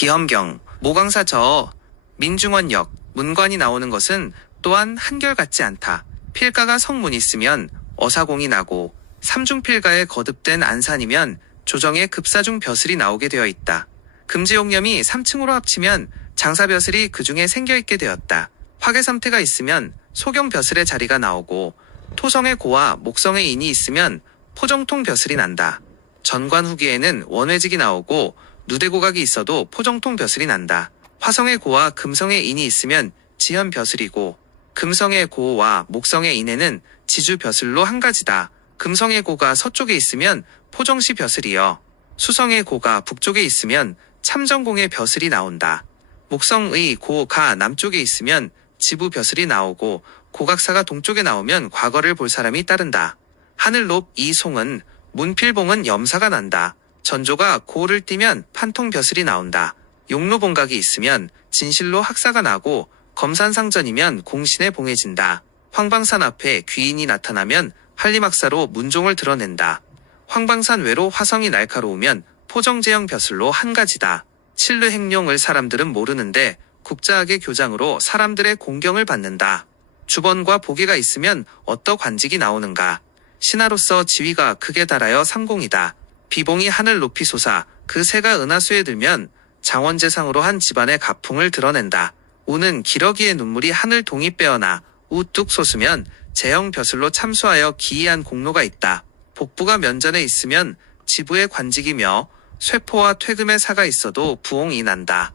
기험경, 모강사 저, 민중원역, 문관이 나오는 것은 또한 한결같지 않다. 필가가 성문이 있으면 어사공이 나고 삼중필가에 거듭된 안산이면 조정의 급사중 벼슬이 나오게 되어 있다. 금지용념이 3층으로 합치면 장사벼슬이 그 중에 생겨있게 되었다. 화개삼태가 있으면 소경벼슬의 자리가 나오고 토성의 고와 목성의 인이 있으면 포정통 벼슬이 난다. 전관 후기에는 원회직이 나오고 누대고각이 있어도 포정통 벼슬이 난다. 화성의 고와 금성의 인이 있으면 지현 벼슬이고 금성의 고와 목성의 인에는 지주 벼슬로 한 가지다. 금성의 고가 서쪽에 있으면 포정시 벼슬이여 수성의 고가 북쪽에 있으면 참전공의 벼슬이 나온다. 목성의 고가 남쪽에 있으면 지부 벼슬이 나오고 고각사가 동쪽에 나오면 과거를 볼 사람이 따른다. 하늘롭 이송은 문필봉은 염사가 난다. 전조가 고를 띠면 판통 벼슬이 나온다. 용로봉각이 있으면 진실로 학사가 나고 검산상전이면 공신에 봉해진다. 황방산 앞에 귀인이 나타나면 한림학사로 문종을 드러낸다. 황방산 외로 화성이 날카로우면 포정제형 벼슬로 한 가지다. 칠르 행룡을 사람들은 모르는데 국자학의 교장으로 사람들의 공경을 받는다. 주번과 보계가 있으면 어떠 관직이 나오는가. 신하로서 지위가 크게 달하여 상공이다. 비봉이 하늘 높이 솟아 그 새가 은하수에 들면 장원재상으로 한 집안의 가풍을 드러낸다. 우는 기러기의 눈물이 하늘 동이 빼어나 우뚝 솟으면 제형 벼슬로 참수하여 기이한 공로가 있다. 복부가 면전에 있으면 지부의 관직이며 쇠포와 퇴금의 사가 있어도 부홍이 난다.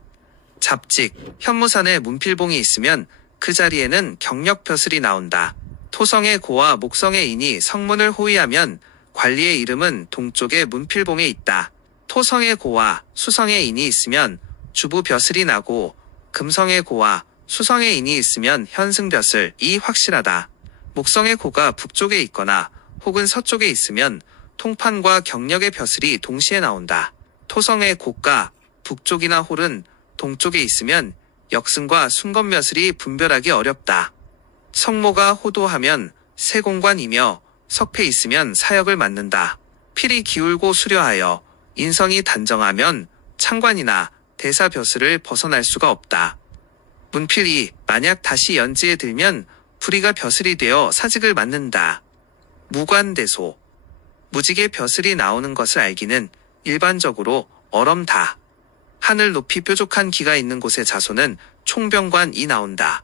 잡직, 현무산에 문필봉이 있으면 그 자리에는 경력벼슬이 나온다. 토성의 고와 목성의 인이 성문을 호위하면 관리의 이름은 동쪽의 문필봉에 있다. 토성의 고와 수성의 인이 있으면 주부벼슬이 나고 금성의 고와 수성의 인이 있으면 현승벼슬이 확실하다. 목성의 고가 북쪽에 있거나 혹은 서쪽에 있으면 통판과 경력의 벼슬이 동시에 나온다. 토성의 고가 북쪽이나 홀은 동쪽에 있으면 역승과 순검벼슬이 분별하기 어렵다. 성모가 호도하면 세공관이며 석패 있으면 사역을 맡는다. 필이 기울고 수려하여 인성이 단정하면 창관이나 대사벼슬을 벗어날 수가 없다. 문필이 만약 다시 연지에 들면 불의가 벼슬이 되어 사직을 맡는다. 무관대소, 무직의 벼슬이 나오는 것을 알기는 일반적으로 어럼다. 하늘 높이 뾰족한 기가 있는 곳의 자손은 총병관이 나온다.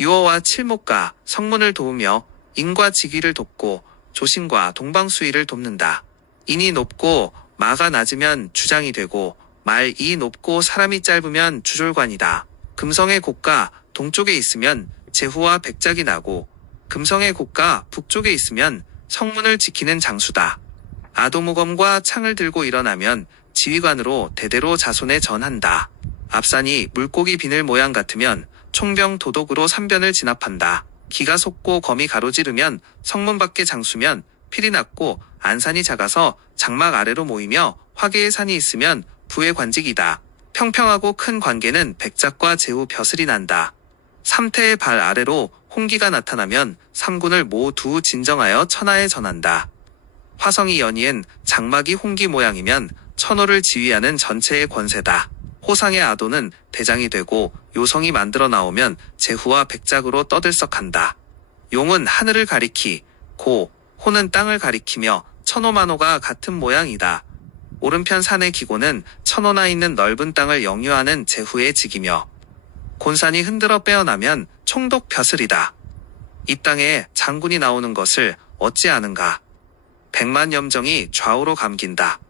유어와 칠목가, 성문을 도우며 인과 직위를 돕고 조신과 동방수위를 돕는다. 인이 높고 마가 낮으면 주장이 되고 말이 높고 사람이 짧으면 주졸관이다. 금성의 고가 동쪽에 있으면 제후와 백작이 나고 금성의 고가 북쪽에 있으면 성문을 지키는 장수다. 아도무검과 창을 들고 일어나면 지휘관으로 대대로 자손에 전한다. 앞산이 물고기 비늘 모양 같으면 총병 도독으로 삼변을 진압한다. 기가 솟고 검이 가로지르면 성문 밖에 장수면 필이 낮고 안산이 작아서 장막 아래로 모이며 화계의 산이 있으면 부의 관직이다. 평평하고 큰 관계는 백작과 제후 벼슬이 난다. 삼태의 발 아래로 홍기가 나타나면 삼군을 모두 진정하여 천하에 전한다. 화성이 연이은 장막이 홍기 모양이면 천호를 지휘하는 전체의 권세다. 호상의 아도는 대장이 되고 요성이 만들어 나오면 제후와 백작으로 떠들썩한다. 용은 하늘을 가리키, 고, 호는 땅을 가리키며 천호만호가 같은 모양이다. 오른편 산의 기고는 천호나 있는 넓은 땅을 영유하는 제후의 직이며 곤산이 흔들어 빼어나면 총독 벼슬이다. 이 땅에 장군이 나오는 것을 어찌 아는가. 백만염정이 좌우로 감긴다.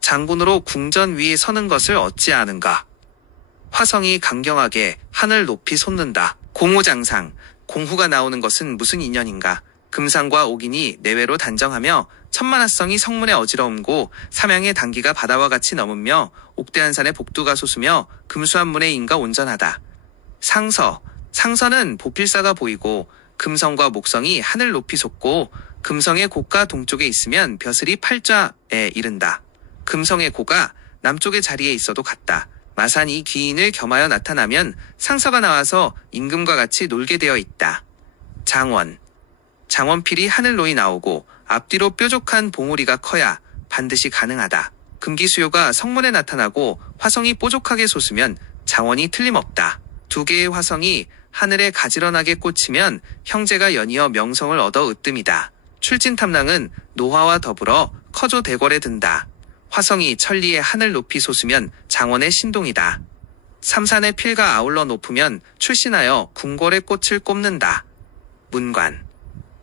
장군으로 궁전 위에 서는 것을 어찌 아는가. 화성이 강경하게 하늘 높이 솟는다. 공후장상, 공후가 나오는 것은 무슨 인연인가. 금상과 옥인이 내외로 단정하며 천만화성이 성문에 어지러움고 삼양의 단기가 바다와 같이 넘으며 옥대한산의 복두가 솟으며 금수한문의 인가 온전하다. 상서, 상서는 보필사가 보이고 금성과 목성이 하늘 높이 솟고 금성의 고가 동쪽에 있으면 벼슬이 팔좌에 이른다. 금성의 고가 남쪽의 자리에 있어도 같다. 마산이 귀인을 겸하여 나타나면 상서가 나와서 임금과 같이 놀게 되어 있다. 장원, 장원필이 하늘로이 나오고 앞뒤로 뾰족한 봉우리가 커야 반드시 가능하다. 금기수요가 성문에 나타나고 화성이 뽀족하게 솟으면 장원이 틀림없다. 두 개의 화성이 하늘에 가지런하게 꽂히면 형제가 연이어 명성을 얻어 으뜸이다. 출진탐랑은 노화와 더불어 커조대궐에 든다. 화성이 천리에 하늘 높이 솟으면 장원의 신동이다. 삼산의 필과 아울러 높으면 출신하여 궁궐의 꽃을 꼽는다. 문관.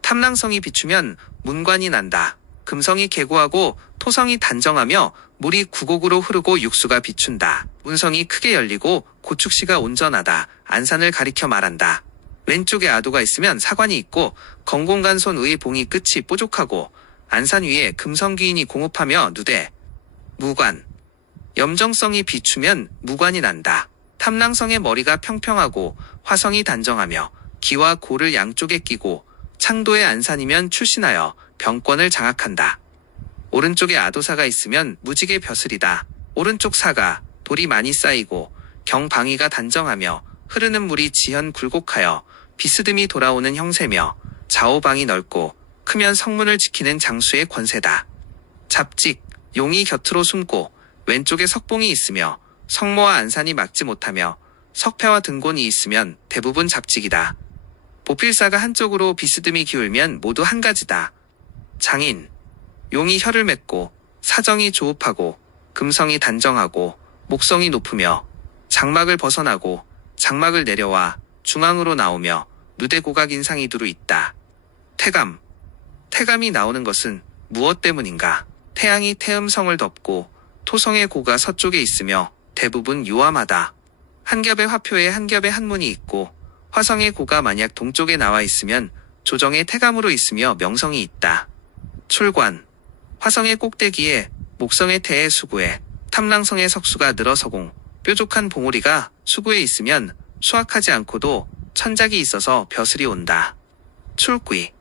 탐랑성이 비추면 문관이 난다. 금성이 개구하고 토성이 단정하며 물이 구곡으로 흐르고 육수가 비춘다. 운성이 크게 열리고 고축시가 온전하다. 안산을 가리켜 말한다. 왼쪽에 아도가 있으면 사관이 있고 건공간손 의의 봉이 끝이 뽀족하고 안산 위에 금성귀인이 공업하며 누대. 무관. 염정성이 비추면 무관이 난다. 탐랑성의 머리가 평평하고 화성이 단정하며 기와 고를 양쪽에 끼고 창도의 안산이면 출신하여 병권을 장악한다. 오른쪽에 아도사가 있으면 무지개 벼슬이다. 오른쪽 사가 돌이 많이 쌓이고 경방위가 단정하며 흐르는 물이 지현 굴곡하여 비스듬히 돌아오는 형세며 좌우방이 넓고 크면 성문을 지키는 장수의 권세다. 잡직. 용이 곁으로 숨고 왼쪽에 석봉이 있으며 성모와 안산이 막지 못하며 석패와 등곤이 있으면 대부분 잡직이다. 보필사가 한쪽으로 비스듬히 기울면 모두 한 가지다. 장인. 용이 혀를 맺고 사정이 조읍하고 금성이 단정하고 목성이 높으며 장막을 벗어나고 장막을 내려와 중앙으로 나오며 누대고각 인상이 두루 있다. 태감. 태감이 나오는 것은 무엇 때문인가? 태양이 태음성을 덮고 토성의 고가 서쪽에 있으며 대부분 유암하다. 한 겹의 화표에 한 겹의 한문이 있고 화성의 고가 만약 동쪽에 나와 있으면 조정의 태감으로 있으며 명성이 있다. 출관. 화성의 꼭대기에 목성의 태의 수구에 탐랑성의 석수가 늘어서공 뾰족한 봉우리가 수구에 있으면 수확하지 않고도 천작이 있어서 벼슬이 온다. 출귀.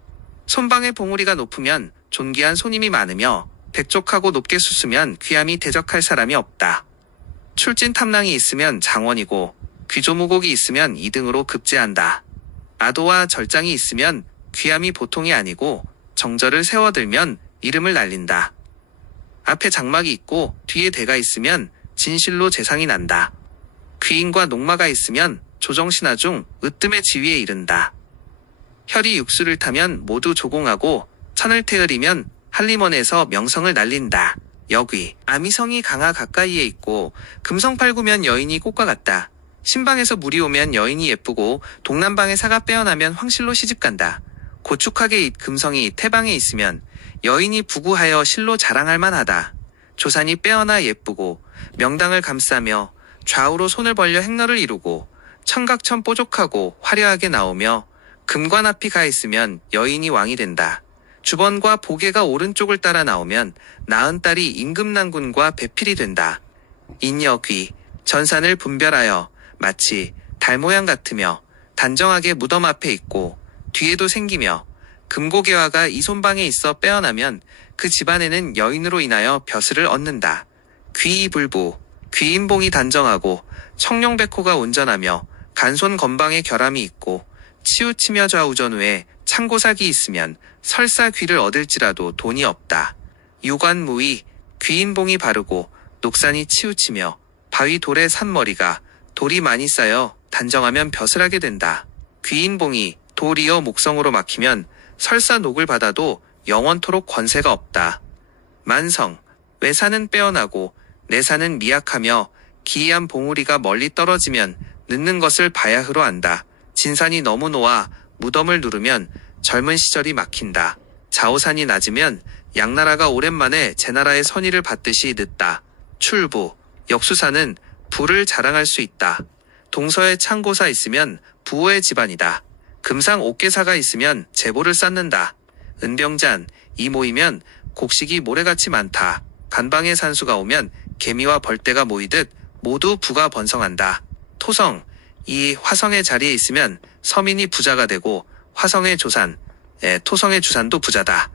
손방의 봉우리가 높으면 존귀한 손님이 많으며 백족하고 높게 솟으면 귀함이 대적할 사람이 없다. 출진 탐랑이 있으면 장원이고 귀조무곡이 있으면 2등으로 급제한다. 아도와 절장이 있으면 귀함이 보통이 아니고 정절을 세워들면 이름을 날린다. 앞에 장막이 있고 뒤에 대가 있으면 진실로 재상이 난다. 귀인과 녹마가 있으면 조정신하 중 으뜸의 지위에 이른다. 혈이 육수를 타면 모두 조공하고 천을 태으리면 한림원에서 명성을 날린다. 여귀. 아미성이 강화 가까이에 있고 금성 팔구면 여인이 꽃과 같다. 신방에서 물이 오면 여인이 예쁘고 동남방에 사가 빼어나면 황실로 시집간다. 고축하게 금성이 태방에 있으면 여인이 부구하여 실로 자랑할 만하다. 조산이 빼어나 예쁘고 명당을 감싸며 좌우로 손을 벌려 행로를 이루고 청각천 뽀족하고 화려하게 나오며 금관 앞이 가 있으면 여인이 왕이 된다. 주번과 보계가 오른쪽을 따라 나오면 낳은 딸이 임금난군과 배필이 된다. 인여귀. 전산을 분별하여 마치 달 모양 같으며 단정하게 무덤 앞에 있고 뒤에도 생기며 금고개화가 이 손방에 있어 빼어나면 그 집안에는 여인으로 인하여 벼슬을 얻는다. 귀이불부. 귀인봉이 단정하고 청룡백호가 온전하며 간손 건방에 결함이 있고 치우치며 좌우전 후에 창고삭이 있으면 설사 귀를 얻을지라도 돈이 없다. 유관무의. 귀인봉이 바르고 녹산이 치우치며 바위 돌의 산머리가 돌이 많이 쌓여 단정하면 벼슬하게 된다. 귀인봉이 돌이어 목성으로 막히면 설사 녹을 받아도 영원토록 권세가 없다. 만성. 외산은 빼어나고 내산은 미약하며 기이한 봉우리가 멀리 떨어지면 늦는 것을 바야흐로 안다. 진산이 너무 놓아 무덤을 누르면 젊은 시절이 막힌다. 자오산이 낮으면 양나라가 오랜만에 제나라의 선의를 받듯이 늦다. 출부. 역수사는 부를 자랑할 수 있다. 동서에 창고사 있으면 부호의 집안이다. 금상 옥계사가 있으면 제보를 쌓는다. 은병잔. 이 모이면 곡식이 모래같이 많다. 간방에 산수가 오면 개미와 벌떼가 모이듯 모두 부가 번성한다. 토성. 이 화성의 자리에 있으면 서민이 부자가 되고 화성의 조산, 토성의 주산도 부자다.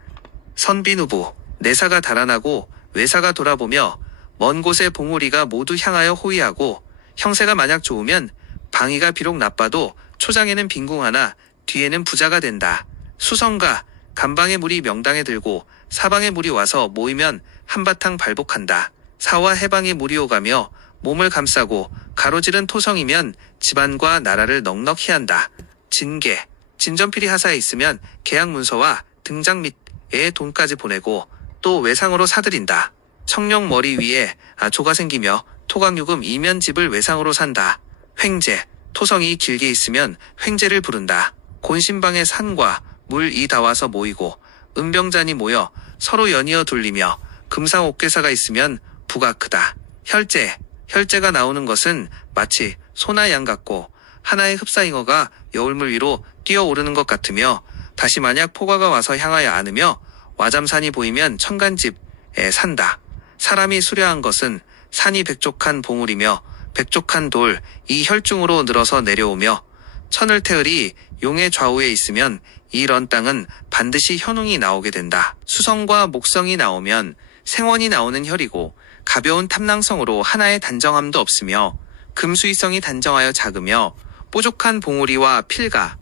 선비누부. 내사가 달아나고 외사가 돌아보며 먼 곳의 봉우리가 모두 향하여 호위하고 형세가 만약 좋으면 방위가 비록 나빠도 초장에는 빈궁하나 뒤에는 부자가 된다. 수성가. 간방의 물이 명당에 들고 사방의 물이 와서 모이면 한바탕 발복한다. 사와 해방에 물이 오가며 몸을 감싸고 가로지른 토성이면 집안과 나라를 넉넉히 한다. 진계, 진전필이 하사에 있으면 계약 문서와 등장 및에 돈까지 보내고 또 외상으로 사들인다. 청룡 머리 위에 조가 생기며 토강유금 이면집을 외상으로 산다. 횡재, 토성이 길게 있으면 횡재를 부른다. 곤신방의 산과 물이 닿아서 모이고 은병잔이 모여 서로 연이어 돌리며 금상옥괴사가 있으면 부가 크다. 혈재, 혈재가 나오는 것은 마치 소나 양 같고 하나의 흡사잉어가 여울물 위로 뛰어오르는 것 같으며 다시 만약 포가가 와서 향하여 안으며 와잠산이 보이면 천간집에 산다. 사람이 수려한 것은 산이 백족한 봉우리며 백족한 돌 이 혈중으로 늘어서 내려오며 천을 태을이 용의 좌우에 있으면 이런 땅은 반드시 현웅이 나오게 된다. 수성과 목성이 나오면 생원이 나오는 혈이고 가벼운 탐낭성으로 하나의 단정함도 없으며 금수이성이 단정하여 작으며 뽀족한 봉우리와 필가,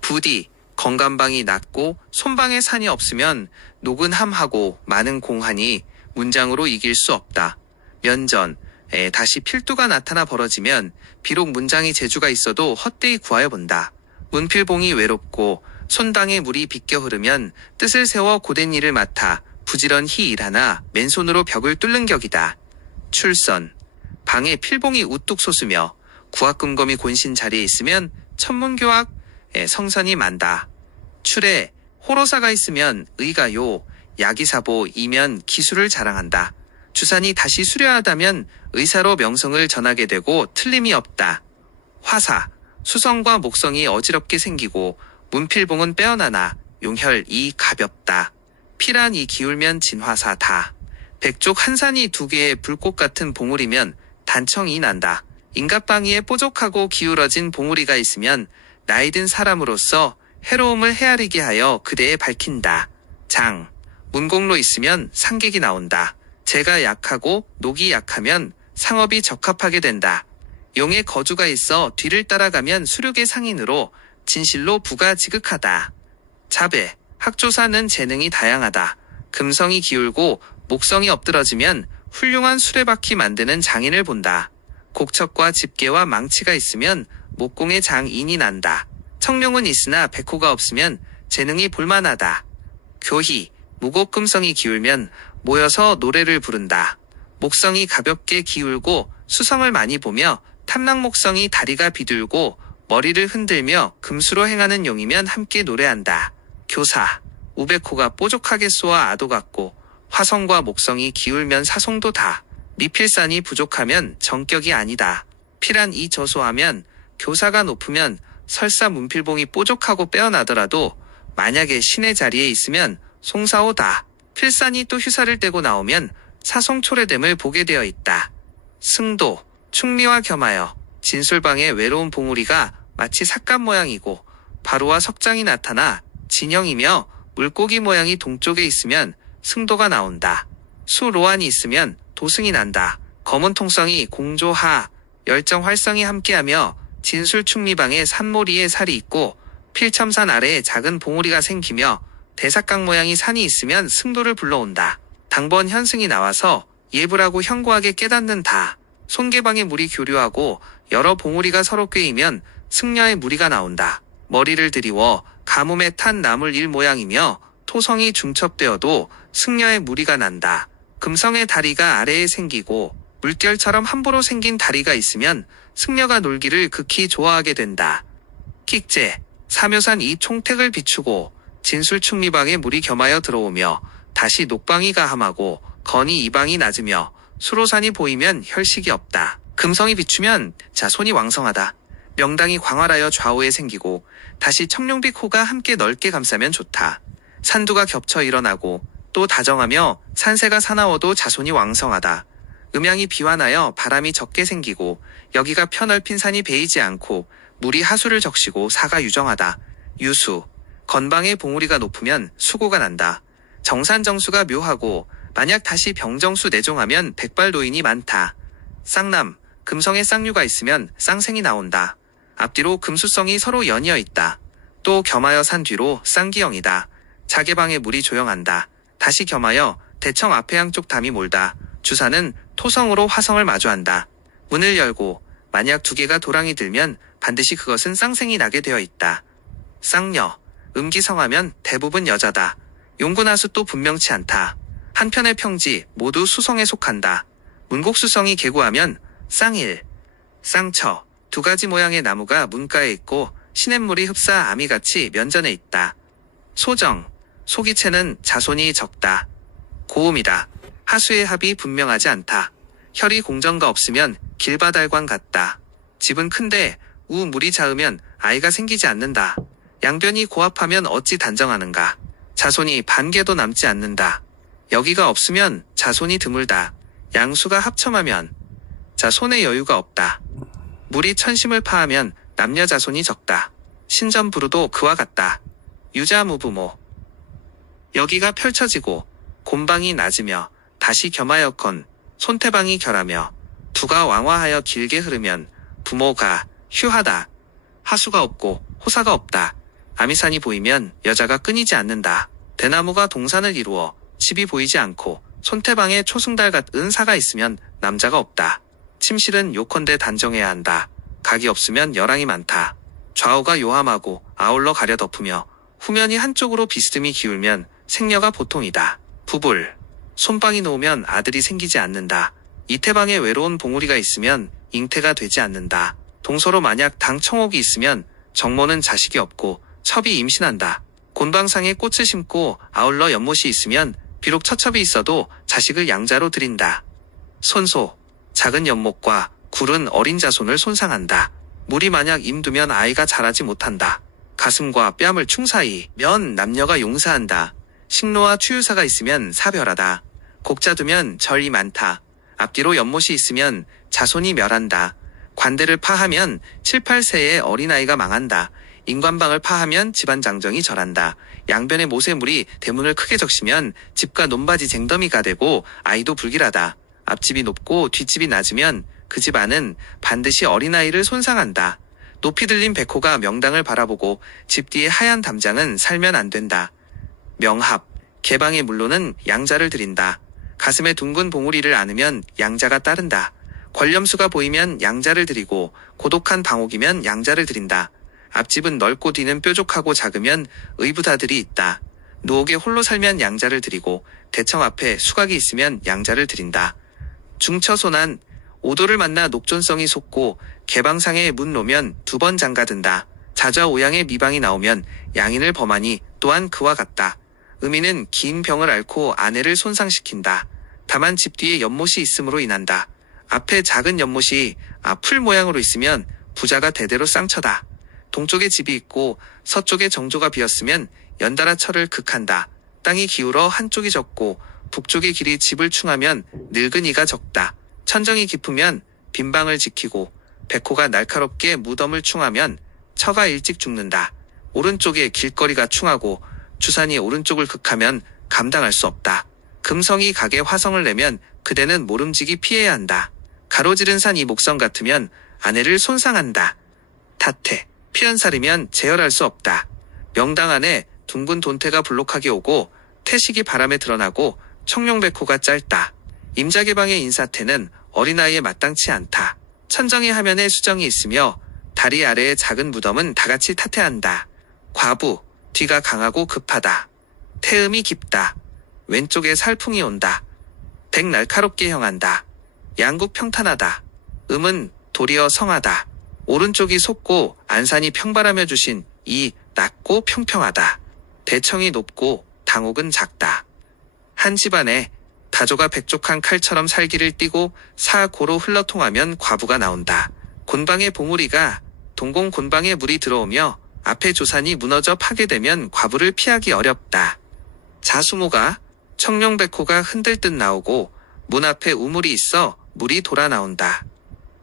부디, 건간방이 낮고 손방에 산이 없으면 노근함하고 많은 공하니 문장으로 이길 수 없다. 면전, 다시 필두가 나타나 벌어지면 비록 문장이 재주가 있어도 헛되이 구하여 본다. 문필봉이 외롭고 손방에 물이 비껴 흐르면 뜻을 세워 고된 일을 맡아 부지런히 일하나 맨손으로 벽을 뚫는 격이다. 출선, 방에 필봉이 우뚝 솟으며 구학금검이 곤신 자리에 있으면 천문교학의 성선이 만다. 출에 호로사가 있으면 의가요, 야기사보 이면 기술을 자랑한다. 주산이 다시 수려하다면 의사로 명성을 전하게 되고 틀림이 없다. 화사, 수성과 목성이 어지럽게 생기고 문필봉은 빼어나나 용혈이 가볍다. 피란이 기울면 진화사다. 백족 한산이 두 개의 불꽃 같은 봉우리면 단청이 난다. 인갑방위에 뽀족하고 기울어진 봉우리가 있으면 나이든 사람으로서 해로움을 헤아리게 하여 그대에 밝힌다. 장, 문공로 있으면 상객이 나온다. 재가 약하고 녹이 약하면 상업이 적합하게 된다. 용의 거주가 있어 뒤를 따라가면 수륙의 상인으로 진실로 부가 지극하다. 자배, 학조사는 재능이 다양하다. 금성이 기울고 목성이 엎드러지면 훌륭한 수레바퀴 만드는 장인을 본다. 곡척과 집게와 망치가 있으면 목공의 장인이 난다. 청룡은 있으나 백호가 없으면 재능이 볼만하다. 교희, 무곡금성이 기울면 모여서 노래를 부른다. 목성이 가볍게 기울고 수성을 많이 보며 탐낭목성이 다리가 비둘고 머리를 흔들며 금수로 행하는 용이면 함께 노래한다. 교사, 우백호가 뽀족하게 쏘아 아도 같고 화성과 목성이 기울면 사송도다. 미필산이 부족하면 정격이 아니다. 필한 이 저소하면 교사가 높으면 설사 문필봉이 뽀족하고 빼어나더라도 만약에 신의 자리에 있으면 송사오다. 필산이 또 휴사를 떼고 나오면 사송초래됨을 보게 되어 있다. 승도, 충미와 겸하여 진술방의 외로운 봉우리가 마치 삭감 모양이고 바로와 석장이 나타나 진형이며 물고기 모양이 동쪽에 있으면 승도가 나온다. 수로안이 있으면 도승이 난다. 검은 통성이 공조하, 열정 활성이 함께하며 진술충미방에 산모리에 살이 있고 필첨산 아래에 작은 봉우리가 생기며 대삭강 모양이 산이 있으면 승도를 불러온다. 당번 현승이 나와서 예불하고 현고하게 깨닫는다. 손개방에 물이 교류하고 여러 봉우리가 서로 꿰이면 승려의 무리가 나온다. 머리를 들이워 가뭄에 탄 나물 일 모양이며 토성이 중첩되어도 승려의 무리가 난다. 금성의 다리가 아래에 생기고 물결처럼 함부로 생긴 다리가 있으면 승려가 놀기를 극히 좋아하게 된다. 킥제, 사묘산 이 총택을 비추고 진술충미방에 물이 겸하여 들어오며 다시 녹방이 가함하고 건이 이방이 낮으며 수로산이 보이면 혈식이 없다. 금성이 비추면 자손이 왕성하다. 명당이 광활하여 좌우에 생기고 다시 청룡빛 호가 함께 넓게 감싸면 좋다. 산두가 겹쳐 일어나고 또 다정하며 산새가 사나워도 자손이 왕성하다. 음양이 비완하여 바람이 적게 생기고 여기가 펴넓힌 산이 베이지 않고 물이 하수를 적시고 사가 유정하다. 유수, 건방의 봉우리가 높으면 수고가 난다. 정산정수가 묘하고 만약 다시 병정수 내종하면 백발노인이 많다. 쌍남, 금성에 쌍류가 있으면 쌍생이 나온다. 앞뒤로 금수성이 서로 연이어 있다. 또 겸하여 산 뒤로 쌍기형이다. 자개방에 물이 조용한다. 다시 겸하여 대청 앞에 양쪽 담이 몰다. 주사는 토성으로 화성을 마주한다. 문을 열고 만약 두 개가 도랑이 들면 반드시 그것은 쌍생이 나게 되어 있다. 쌍녀, 음기성하면 대부분 여자다. 용군하수도 분명치 않다. 한편의 평지 모두 수성에 속한다. 문곡수성이 계구하면 쌍일, 쌍처 두 가지 모양의 나무가 문가에 있고 시냇물이 흡사 아미같이 면전에 있다. 소정, 소기체는 자손이 적다. 고음이다. 하수의 합이 분명하지 않다. 혈이 공정가 없으면 길바달관 같다. 집은 큰데 우 물이 작으면 아이가 생기지 않는다. 양변이 고합하면 어찌 단정하는가. 자손이 반개도 남지 않는다. 여기가 없으면 자손이 드물다. 양수가 합첨하면 자손의 여유가 없다. 물이 천심을 파하면 남녀 자손이 적다. 신전부루도 그와 같다. 유자무부모. 여기가 펼쳐지고 곤방이 낮으며 다시 겸하여건 손태방이 결하며 두가 왕화하여 길게 흐르면 부모가 휴하다. 하수가 없고 호사가 없다. 아미산이 보이면 여자가 끊이지 않는다. 대나무가 동산을 이루어 집이 보이지 않고 손태방에 초승달 같은 사가 있으면 남자가 없다. 침실은 요컨대 단정해야 한다. 각이 없으면 여랑이 많다. 좌우가 요함하고 아울러 가려 덮으며 후면이 한쪽으로 비스듬히 기울면 생녀가 보통이다. 부불. 손방이 놓으면 아들이 생기지 않는다. 이태방에 외로운 봉우리가 있으면 잉태가 되지 않는다. 동서로 만약 당청옥이 있으면 정모는 자식이 없고 첩이 임신한다. 곤방상에 꽃을 심고 아울러 연못이 있으면 비록 처첩이 있어도 자식을 양자로 드린다. 손소. 작은 연못과 굴은 어린 자손을 손상한다. 물이 만약 임두면 아이가 자라지 못한다. 가슴과 뺨을 충사이면 남녀가 용사한다. 식로와 추유사가 있으면 사별하다. 곡자 두면 절이 많다. 앞뒤로 연못이 있으면 자손이 멸한다. 관대를 파하면 7, 8세의 어린아이가 망한다. 인관방을 파하면 집안 장정이 절한다. 양변의 모세물이 대문을 크게 적시면 집과 논바지 쟁더미가 되고 아이도 불길하다. 앞집이 높고 뒷집이 낮으면 그 집 안은 반드시 어린아이를 손상한다. 높이 들린 백호가 명당을 바라보고 집 뒤에 하얀 담장은 살면 안 된다. 명합. 개방의 물로는 양자를 드린다. 가슴에 둥근 봉우리를 안으면 양자가 따른다. 권렴수가 보이면 양자를 드리고 고독한 방옥이면 양자를 드린다. 앞집은 넓고 뒤는 뾰족하고 작으면 의부다들이 있다. 누옥에 홀로 살면 양자를 드리고 대청 앞에 수각이 있으면 양자를 드린다. 중처소난. 오도를 만나 녹존성이 솟고 개방상에 문 놓으면 2번 장가든다. 자좌오양의 미방이 나오면 양인을 범하니 또한 그와 같다. 의미는 긴 병을 앓고 아내를 손상시킨다. 다만 집 뒤에 연못이 있음으로 인한다. 앞에 작은 연못이 풀 모양으로 있으면 부자가 대대로 쌍처다. 동쪽에 집이 있고 서쪽에 정조가 비었으면 연달아 철을 극한다. 땅이 기울어 한쪽이 적고 북쪽의 길이 집을 충하면 늙은이가 적다. 천정이 깊으면 빈방을 지키고 백호가 날카롭게 무덤을 충하면 처가 일찍 죽는다. 오른쪽에 길거리가 충하고 주산이 오른쪽을 극하면 감당할 수 없다. 금성이 각에 화성을 내면 그대는 모름지기 피해야 한다. 가로지른 산이 목성 같으면 아내를 손상한다. 타태. 피연살이면 제어할 수 없다. 명당 안에 둥근 돈태가 불록하게 오고 태식이 바람에 드러나고 청룡백호가 짧다. 임자개방의 인사태는 어린아이에 마땅치 않다. 천정의 하면에 수정이 있으며 다리 아래의 작은 무덤은 다같이 타태한다. 과부. 뒤가 강하고 급하다. 태음이 깊다. 왼쪽에 살풍이 온다. 백 날카롭게 형한다. 양국 평탄하다. 음은 도리어 성하다. 오른쪽이 솟고 안산이 평발하며 주신 이 낮고 평평하다. 대청이 높고 당옥은 작다. 한 집안에 다조가 백족한 칼처럼 살기를 띠고 사고로 흘러통하면 과부가 나온다. 곤방의 봉우리가 동공 곤방에 물이 들어오며 앞에 조산이 무너져 파괴되면 과부를 피하기 어렵다. 자수모가 청룡백호가 흔들듯 나오고 문 앞에 우물이 있어 물이 돌아 나온다.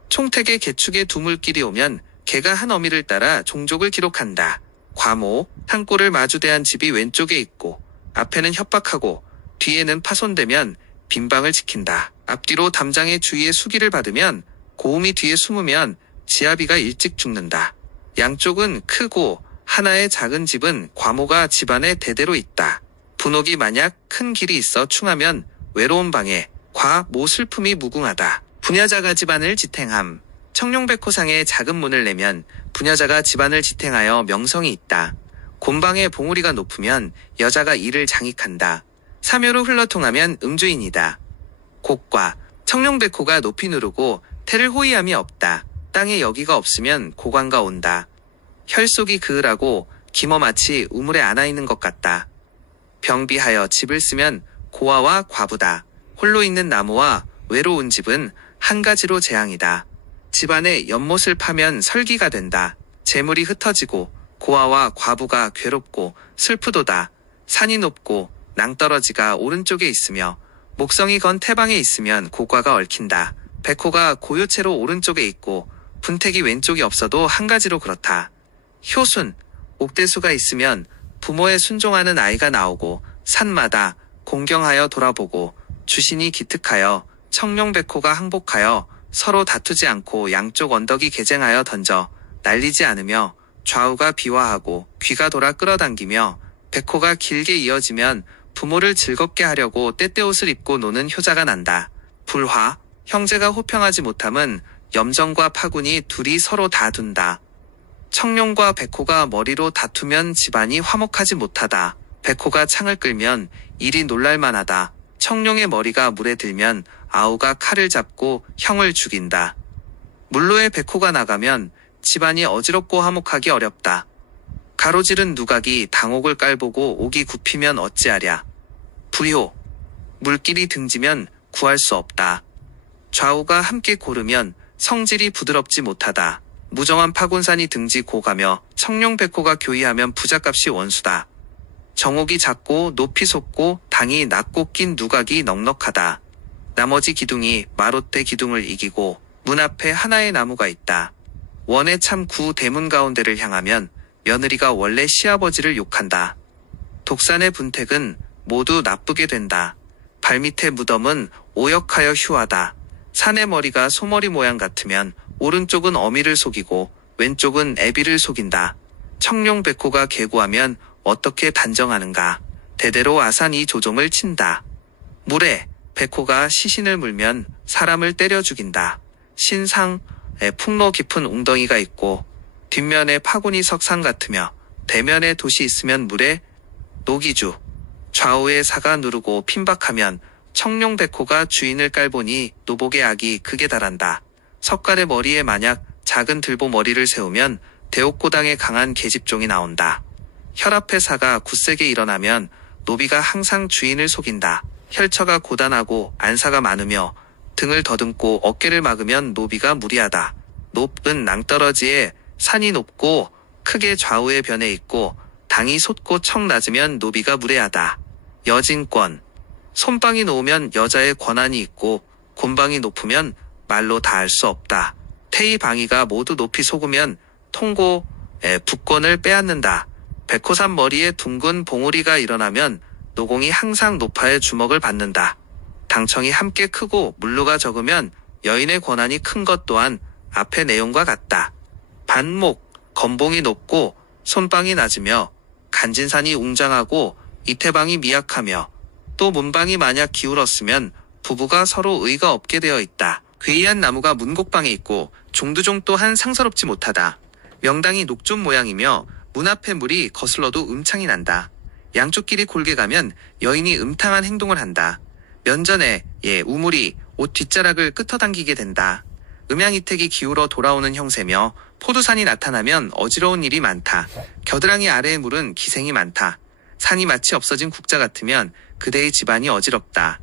총택의 개축에 두 물길이 오면 개가 한 어미를 따라 종족을 기록한다. 과모. 산골을 마주대한 집이 왼쪽에 있고 앞에는 협박하고 뒤에는 파손되면 빈방을 지킨다. 앞뒤로 담장의 주위에 수기를 받으면 고음이 뒤에 숨으면 지아비가 일찍 죽는다. 양쪽은 크고 하나의 작은 집은 과모가 집안에 대대로 있다. 분옥이 만약 큰 길이 있어 충하면 외로운 방에 과 모 슬픔이 무궁하다. 부녀자가 집안을 지탱함. 청룡백호상에 작은 문을 내면 부녀자가 집안을 지탱하여 명성이 있다. 곤방에 봉우리가 높으면 여자가 이를 장익한다. 사묘로 흘러통하면 음주인이다. 곡과 청룡백호가 높이 누르고 태를 호위함이 없다. 땅에 여기가 없으면 고관가 온다. 혈속이 그을하고 기머 마치 우물에 안아 있는 것 같다. 병비하여 집을 쓰면 고아와 과부다. 홀로 있는 나무와 외로운 집은 한 가지로 재앙이다. 집안에 연못을 파면 설기가 된다. 재물이 흩어지고 고아와 과부가 괴롭고 슬프도다. 산이 높고 낭떠러지가 오른쪽에 있으며 목성이 건 태방에 있으면 고과가 얽힌다. 백호가 고요체로 오른쪽에 있고 분택이 왼쪽이 없어도 한 가지로 그렇다. 효순, 옥대수가 있으면 부모에 순종하는 아이가 나오고 산마다 공경하여 돌아보고 주신이 기특하여 청룡백호가 항복하여 서로 다투지 않고 양쪽 언덕이 개쟁하여 던져 날리지 않으며 좌우가 비화하고 귀가 돌아 끌어당기며 백호가 길게 이어지면 부모를 즐겁게 하려고 떼떼옷을 입고 노는 효자가 난다. 불화, 형제가 호평하지 못함은 염정과 파군이 둘이 서로 다둔다. 청룡과 백호가 머리로 다투면 집안이 화목하지 못하다. 백호가 창을 끌면 일이 놀랄만하다. 청룡의 머리가 물에 들면 아우가 칼을 잡고 형을 죽인다. 물로에 백호가 나가면 집안이 어지럽고 화목하기 어렵다. 가로지른 누각이 당옥을 깔보고 옥이 굽히면 어찌하랴. 불효, 물길이 등지면 구할 수 없다. 좌우가 함께 고르면 성질이 부드럽지 못하다. 무정한 파곤산이 등지고 가며 청룡백호가 교의하면 부잣값이 원수다. 정옥이 작고 높이 솟고 당이 낮고 낀 누각이 넉넉하다. 나머지 기둥이 마롯대 기둥을 이기고 문 앞에 하나의 나무가 있다. 원의 참 구 대문 가운데를 향하면 며느리가 원래 시아버지를 욕한다. 독산의 분택은 모두 나쁘게 된다. 발밑의 무덤은 오역하여 휴하다. 산의 머리가 소머리 모양 같으면 오른쪽은 어미를 속이고 왼쪽은 애비를 속인다. 청룡백호가 계고하면 어떻게 단정하는가. 대대로 아산이 조종을 친다. 물에 백호가 시신을 물면 사람을 때려 죽인다. 신상에 풍로 깊은 웅덩이가 있고 뒷면에 파군이 석상 같으며 대면에 돛이 있으면 물에 노기주. 좌우에 사가 누르고 핀박하면 청룡백호가 주인을 깔보니 노복의 악이 극에 달한다. 석갈의 머리에 만약 작은 들보 머리를 세우면 대옥고당에 강한 계집종이 나온다. 혈압의 사가 굳세게 일어나면 노비가 항상 주인을 속인다. 혈처가 고단하고 안사가 많으며 등을 더듬고 어깨를 막으면 노비가 무리하다. 높은 낭떠러지에 산이 높고 크게 좌우의 변에 있고 당이 솟고 청 낮으면 노비가 무례하다. 여진권, 손방이 놓으면 여자의 권한이 있고 곤방이 높으면 말로 다 할 수 없다. 태희 방위가 모두 높이 속으면 통고의 북권을 빼앗는다. 백호산 머리에 둥근 봉우리가 일어나면 노공이 항상 노파의 주먹을 받는다. 당청이 함께 크고 물루가 적으면 여인의 권한이 큰 것 또한 앞의 내용과 같다. 반목, 건봉이 높고 손방이 낮으며 간진산이 웅장하고 이태방이 미약하며 또 문방이 만약 기울었으면 부부가 서로 의가 없게 되어 있다. 괴이한 나무가 문곡방에 있고 종두종 또한 상서롭지 못하다. 명당이 녹존 모양이며 문 앞의 물이 거슬러도 음창이 난다. 양쪽 길이 골게 가면 여인이 음탕한 행동을 한다. 면전에 우물이 옷 뒷자락을 끄터당기게 된다. 음양이택이 기울어 돌아오는 형세며 포도산이 나타나면 어지러운 일이 많다. 겨드랑이 아래의 물은 기생이 많다. 산이 마치 없어진 국자 같으면 그대의 집안이 어지럽다.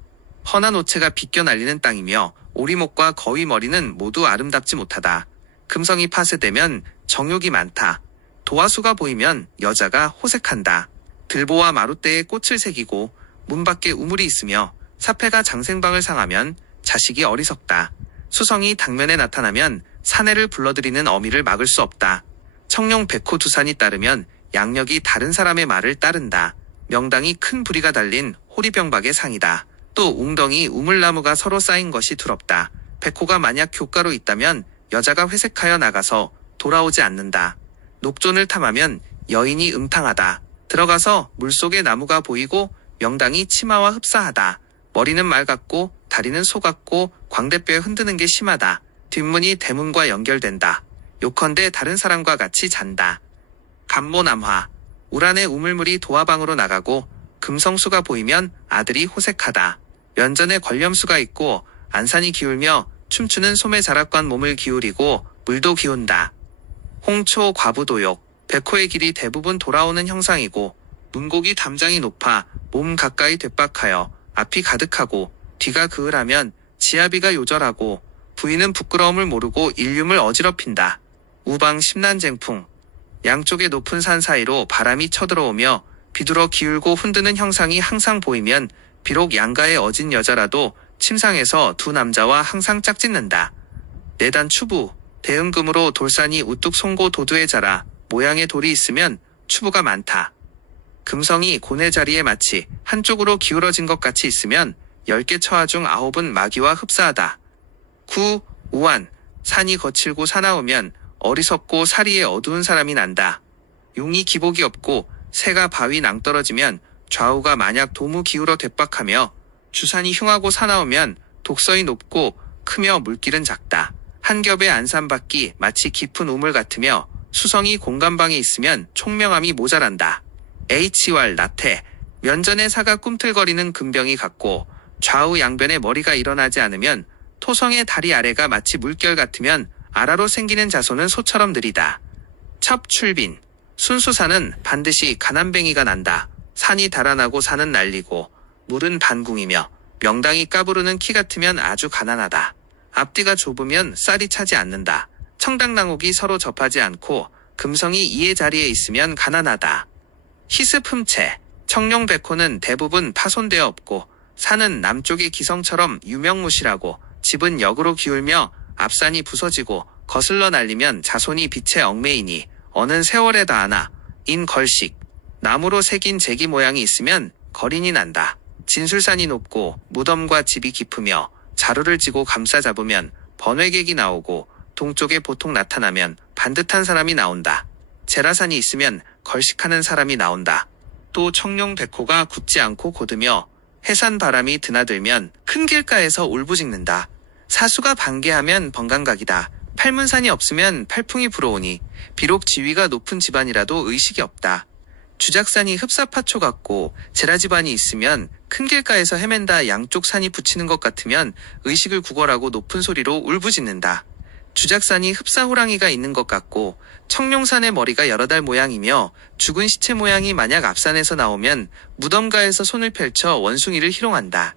헌한 오체가 비껴 날리는 땅이며 오리목과 거위 머리는 모두 아름답지 못하다. 금성이 파쇄되면 정욕이 많다. 도화수가 보이면 여자가 호색한다. 들보와 마룻대에 꽃을 새기고 문 밖에 우물이 있으며 사패가 장생방을 상하면 자식이 어리석다. 수성이 당면에 나타나면 사내를 불러들이는 어미를 막을 수 없다. 청룡 백호 두산이 따르면 양력이 다른 사람의 말을 따른다. 명당이 큰 부리가 달린 호리병박의 상이다. 또 웅덩이 우물나무가 서로 쌓인 것이 두렵다. 백호가 만약 교가로 있다면 여자가 회색하여 나가서 돌아오지 않는다. 녹존을 탐하면 여인이 음탕하다. 들어가서 물속에 나무가 보이고 명당이 치마와 흡사하다. 머리는 말 같고 다리는 소 같고 광대뼈에 흔드는 게 심하다. 뒷문이 대문과 연결된다. 요컨대 다른 사람과 같이 잔다. 갑모남화. 우란의 우물물이 도화방으로 나가고 금성수가 보이면 아들이 호색하다. 면전에 권렴수가 있고 안산이 기울며 춤추는 소매 자락관 몸을 기울이고 물도 기운다. 홍초 과부도욕. 백호의 길이 대부분 돌아오는 형상이고 문곡이 담장이 높아 몸 가까이 되박하여 앞이 가득하고 뒤가 그을하면 지아비가 요절하고 부인은 부끄러움을 모르고 일륨을 어지럽힌다. 우방 심난쟁풍. 양쪽의 높은 산 사이로 바람이 쳐들어오며 비둘어 기울고 흔드는 형상이 항상 보이면 비록 양가에 어진 여자라도 침상에서 두 남자와 항상 짝짓는다. 내단 추부. 대음금으로 돌산이 우뚝 송고 도두에 자라 모양의 돌이 있으면 추부가 많다. 금성이 고뇌 자리에 마치 한쪽으로 기울어진 것 같이 있으면 10개 처하 중 9은 마귀와 흡사하다. 구, 우한. 산이 거칠고 사나우면 어리석고 사리에 어두운 사람이 난다. 용이 기복이 없고 새가 바위 낭떨어지면 좌우가 만약 도무 기울어 되박하며 주산이 흉하고 사나우면 독서이 높고 크며 물길은 작다. 한 겹의 안산밖이 마치 깊은 우물 같으며 수성이 공간방에 있으면 총명함이 모자란다. H왈 나태. 면전에 사가 꿈틀거리는 금병이 같고 좌우 양변에 머리가 일어나지 않으면 토성의 다리 아래가 마치 물결 같으면 아라로 생기는 자손은 소처럼 느리다. 첩출빈. 순수산은 반드시 가난뱅이가 난다. 산이 달아나고 산은 날리고 물은 반궁이며 명당이 까부르는 키 같으면 아주 가난하다. 앞뒤가 좁으면 쌀이 차지 않는다. 청당낭옥이 서로 접하지 않고 금성이 이의 자리에 있으면 가난하다. 희습흠체. 청룡백호는 대부분 파손되어 없고 산은 남쪽의 기성처럼 유명무실하고 집은 역으로 기울며 앞산이 부서지고 거슬러 날리면 자손이 빛에 얽매이니 어느 세월에 닿아나 인걸식. 나무로 새긴 제기 모양이 있으면 거린이 난다. 진술산이 높고 무덤과 집이 깊으며 자루를 쥐고 감싸 잡으면 번외객이 나오고 동쪽에 보통 나타나면 반듯한 사람이 나온다. 제라산이 있으면 걸식하는 사람이 나온다. 또 청룡백호가 굳지 않고 곧으며 해산 바람이 드나들면 큰 길가에서 울부짖는다. 사수가 반개하면 번강각이다. 팔문산이 없으면 팔풍이 불어오니 비록 지위가 높은 집안이라도 의식이 없다. 주작산이 흡사파초 같고 제라집안이 있으면 큰 길가에서 헤맨다 양쪽 산이 붙이는 것 같으면 의식을 구걸하고 높은 소리로 울부짖는다. 주작산이 흡사호랑이가 있는 것 같고 청룡산의 머리가 여러 달 모양이며 죽은 시체 모양이 만약 앞산에서 나오면 무덤가에서 손을 펼쳐 원숭이를 희롱한다.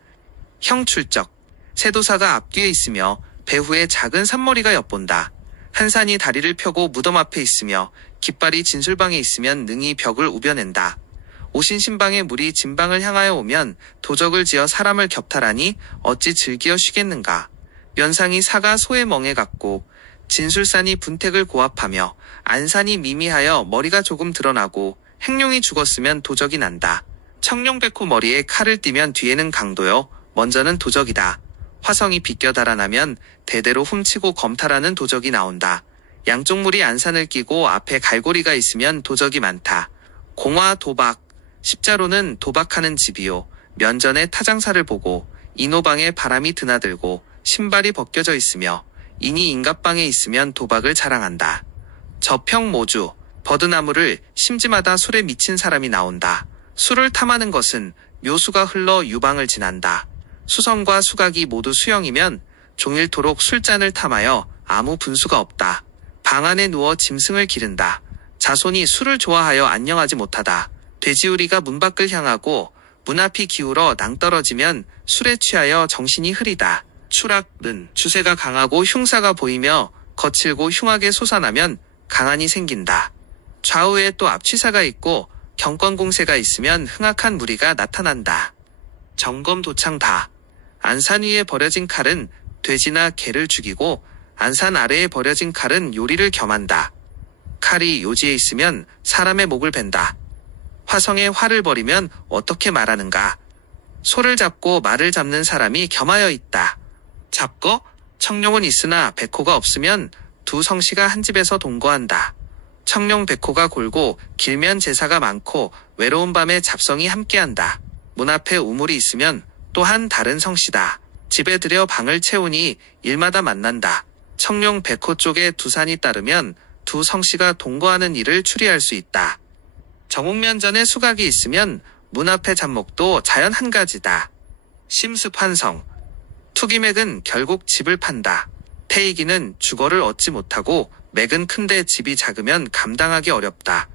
형출적. 세도사가 앞뒤에 있으며 배후에 작은 산머리가 엿본다. 한 산이 다리를 펴고 무덤 앞에 있으며 깃발이 진술방에 있으면 능히 벽을 우벼낸다. 오신신방에 물이 진방을 향하여 오면 도적을 지어 사람을 격탈하니 어찌 즐기어 쉬겠는가. 면상이 사가 소의 멍에 같고 진술산이 분택을 고압하며 안산이 미미하여 머리가 조금 드러나고 행룡이 죽었으면 도적이 난다. 청룡백호 머리에 칼을 띠면 뒤에는 강도요 먼저는 도적이다. 화성이 비껴 달아나면 대대로 훔치고 검탈하는 도적이 나온다. 양쪽 물이 안산을 끼고 앞에 갈고리가 있으면 도적이 많다. 공화 도박. 십자로는 도박하는 집이요. 면전에 타장사를 보고 인호방에 바람이 드나들고 신발이 벗겨져 있으며 인이 인갑방에 있으면 도박을 자랑한다. 저평모주. 버드나무를 심지마다 술에 미친 사람이 나온다. 술을 탐하는 것은 묘수가 흘러 유방을 지난다. 수성과 수각이 모두 수영이면 종일토록 술잔을 탐하여 아무 분수가 없다. 방 안에 누워 짐승을 기른다. 자손이 술을 좋아하여 안녕하지 못하다. 돼지우리가 문 밖을 향하고 문 앞이 기울어 낭떨어지면 술에 취하여 정신이 흐리다. 추락은 주세가 강하고 흉사가 보이며 거칠고 흉하게 솟아나면 강한이 생긴다. 좌우에 또 앞취사가 있고 경권공세가 있으면 흥악한 무리가 나타난다. 정검도창다. 안산 위에 버려진 칼은 돼지나 개를 죽이고 안산 아래에 버려진 칼은 요리를 겸한다. 칼이 요지에 있으면 사람의 목을 벤다. 화성에 활을 버리면 어떻게 말하는가. 소를 잡고 말을 잡는 사람이 겸하여 있다. 잡거? 청룡은 있으나 백호가 없으면 두 성씨가 한 집에서 동거한다. 청룡 백호가 골고 길면 제사가 많고 외로운 밤에 잡성이 함께한다. 문 앞에 우물이 있으면 또한 다른 성씨다. 집에 들여 방을 채우니 일마다 만난다. 청룡 백호 쪽에 두산이 따르면 두 성씨가 동거하는 일을 추리할 수 있다. 정옥면전에 수각이 있으면 문 앞의 잡목도 자연 한 가지다. 심수판성. 투기맥은 결국 집을 판다. 태이기는 주거를 얻지 못하고 맥은 큰데 집이 작으면 감당하기 어렵다.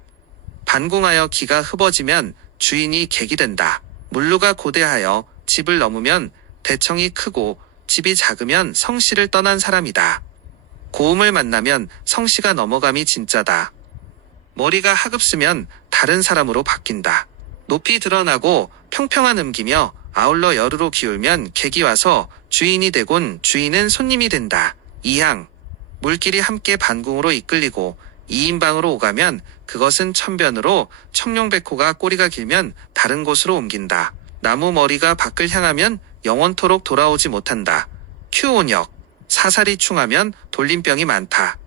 반공하여 기가 흡어지면 주인이 객이 된다. 물루가 고대하여 집을 넘으면 대청이 크고 집이 작으면 성씨를 떠난 사람이다. 고음을 만나면 성씨가 넘어감이 진짜다. 머리가 하급스면 다른 사람으로 바뀐다. 높이 드러나고 평평한 음기며 아울러 열으로 기울면 객이 와서 주인이 되곤 주인은 손님이 된다. 이항. 물길이 함께 반궁으로 이끌리고 2인방으로 오가면 그것은 천변으로 청룡백호가 꼬리가 길면 다른 곳으로 옮긴다. 나무 머리가 밖을 향하면 영원토록 돌아오지 못한다. 큐온역. 사살이 충하면 돌림병이 많다.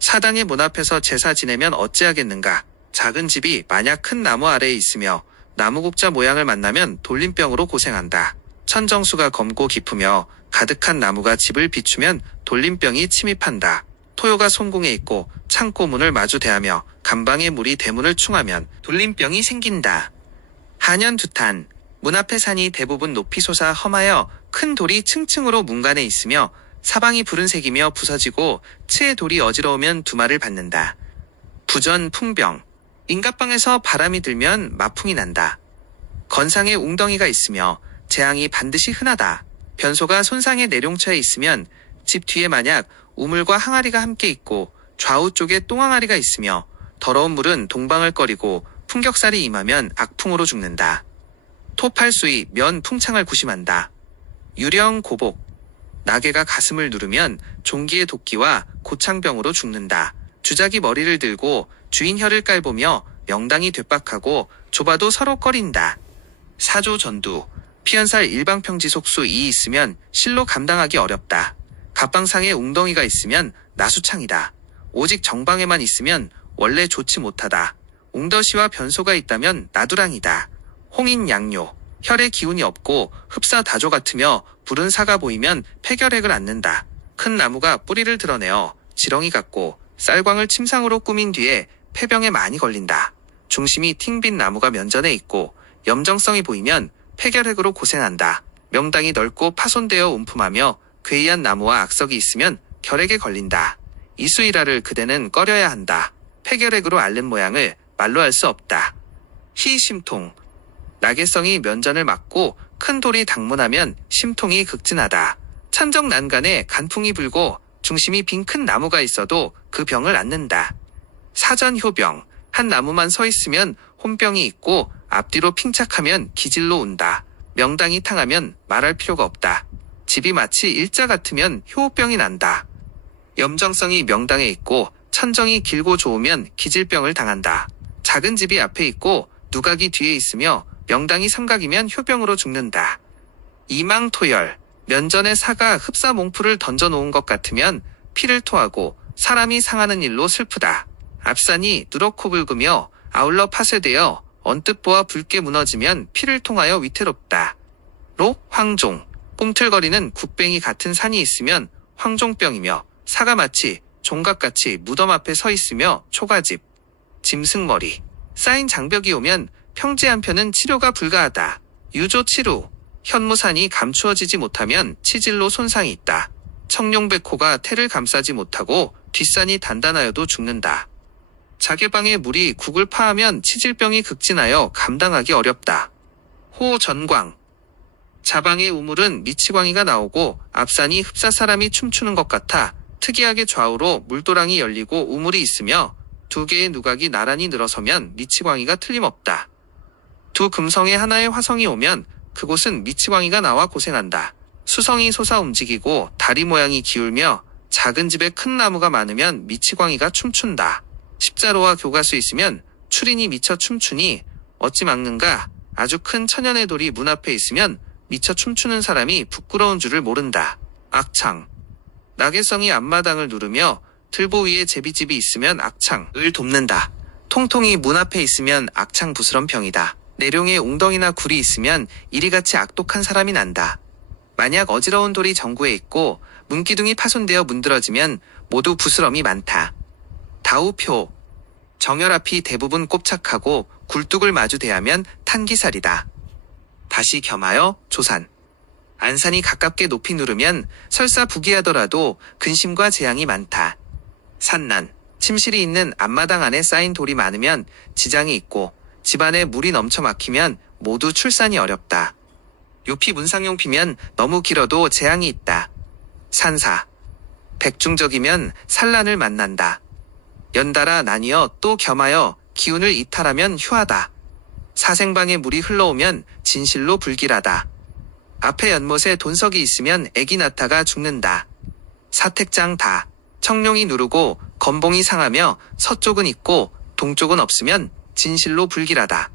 사당의 문 앞에서 제사 지내면 어찌하겠는가. 작은 집이 만약 큰 나무 아래에 있으며 나무국자 모양을 만나면 돌림병으로 고생한다. 천정수가 검고 깊으며 가득한 나무가 집을 비추면 돌림병이 침입한다. 토요가 손궁에 있고 창고 문을 마주 대하며 간방에 물이 대문을 충하면 돌림병이 생긴다. 한연두탄. 문 앞의 산이 대부분 높이 솟아 험하여 큰 돌이 층층으로 문간에 있으며 사방이 붉은색이며 부서지고 츠의 돌이 어지러우면 두마를 받는다. 부전 풍병. 인갑방에서 바람이 들면 마풍이 난다. 건상에 웅덩이가 있으며 재앙이 반드시 흔하다. 변소가 손상의 내룡처에 있으면 집 뒤에 만약 우물과 항아리가 함께 있고 좌우 쪽에 똥항아리가 있으며 더러운 물은 동방을 꺼리고 풍격살이 임하면 악풍으로 죽는다. 토팔수이 면 풍창을 구심한다. 유령 고복. 나개가 가슴을 누르면 종기의 도끼와 고창병으로 죽는다. 주작이 머리를 들고 주인 혀를 깔보며 명당이 되박하고 좁아도 서로 꺼린다. 사조 전두. 피연살 일방평지 속수 이 있으면 실로 감당하기 어렵다. 갑방상에 웅덩이가 있으면 나수창이다. 오직 정방에만 있으면 원래 좋지 못하다. 웅더시와 변소가 있다면 나두랑이다. 홍인양요. 혈의 기운이 없고 흡사 다조 같으며 부른 사가 보이면 폐결핵을 앓는다. 큰 나무가 뿌리를 드러내어 지렁이 같고 쌀광을 침상으로 꾸민 뒤에 폐병에 많이 걸린다. 중심이 팅빈 나무가 면전에 있고 염정성이 보이면 폐결핵으로 고생한다. 명당이 넓고 파손되어 움품하며 괴이한 나무와 악석이 있으면 결핵에 걸린다. 이수이라를 그대는 꺼려야 한다. 폐결핵으로 앓는 모양을 말로 할 수 없다. 희심통. 나개성이 면전을 막고 큰 돌이 당문하면 심통이 극진하다. 천정 난간에 간풍이 불고 중심이 빈 큰 나무가 있어도 그 병을 앓는다. 사전효병. 한 나무만 서 있으면 혼병이 있고 앞뒤로 핑착하면 기질로 온다. 명당이 탕하면 말할 필요가 없다. 집이 마치 일자 같으면 효병이 난다. 염정성이 명당에 있고 천정이 길고 좋으면 기질병을 당한다. 작은 집이 앞에 있고 누각이 뒤에 있으며 명당이 삼각이면 효병으로 죽는다. 이망토열. 면전에 사가 흡사 몽풀을 던져놓은 것 같으면 피를 토하고 사람이 상하는 일로 슬프다. 앞산이 누렇고 붉으며 아울러 파쇄되어 언뜻 보아 붉게 무너지면 피를 통하여 위태롭다. 록 황종. 꿈틀거리는 굿뱅이 같은 산이 있으면 황종병이며 사가 마치 종각같이 무덤 앞에 서 있으며 초가집. 짐승머리. 쌓인 장벽이 오면 평지 한편은 치료가 불가하다. 유조치루. 현무산이 감추어지지 못하면 치질로 손상이 있다. 청룡백호가 태를 감싸지 못하고 뒷산이 단단하여도 죽는다. 자개방에 물이 국을 파하면 치질병이 극진하여 감당하기 어렵다. 호전광. 자방의 우물은 미치광이가 나오고 앞산이 흡사 사람이 춤추는 것 같아 특이하게 좌우로 물도랑이 열리고 우물이 있으며 두 개의 누각이 나란히 늘어서면 미치광이가 틀림없다. 두 금성에 하나의 화성이 오면 그곳은 미치광이가 나와 고생한다. 수성이 솟아 움직이고 다리 모양이 기울며 작은 집에 큰 나무가 많으면 미치광이가 춤춘다. 십자로와 교가수 있으면 추린이 미쳐 춤추니 어찌 막는가. 아주 큰 천연의 돌이 문 앞에 있으면 미쳐 춤추는 사람이 부끄러운 줄을 모른다. 악창. 나개성이 앞마당을 누르며 들보 위에 제비집이 있으면 악창을 돕는다. 통통이 문 앞에 있으면 악창 부스럼 병이다. 내룡에 웅덩이나 굴이 있으면 이리같이 악독한 사람이 난다. 만약 어지러운 돌이 전구에 있고 문기둥이 파손되어 문드러지면 모두 부스럼이 많다. 다우표. 정열 앞이 대부분 꼽착하고 굴뚝을 마주 대하면 탄기살이다. 다시 겸하여 조산. 안산이 가깝게 높이 누르면 설사 부기하더라도 근심과 재앙이 많다. 산난. 침실이 있는 앞마당 안에 쌓인 돌이 많으면 지장이 있고 집안에 물이 넘쳐 막히면 모두 출산이 어렵다. 요피 문상용피면 너무 길어도 재앙이 있다. 산사. 백중적이면 산란을 만난다. 연달아 나뉘어 또 겸하여 기운을 이탈하면 휴하다. 사생방에 물이 흘러오면 진실로 불길하다. 앞에 연못에 돈석이 있으면 애기 낳다가 죽는다. 사택장다. 청룡이 누르고 건봉이 상하며 서쪽은 있고 동쪽은 없으면 진실로 불길하다.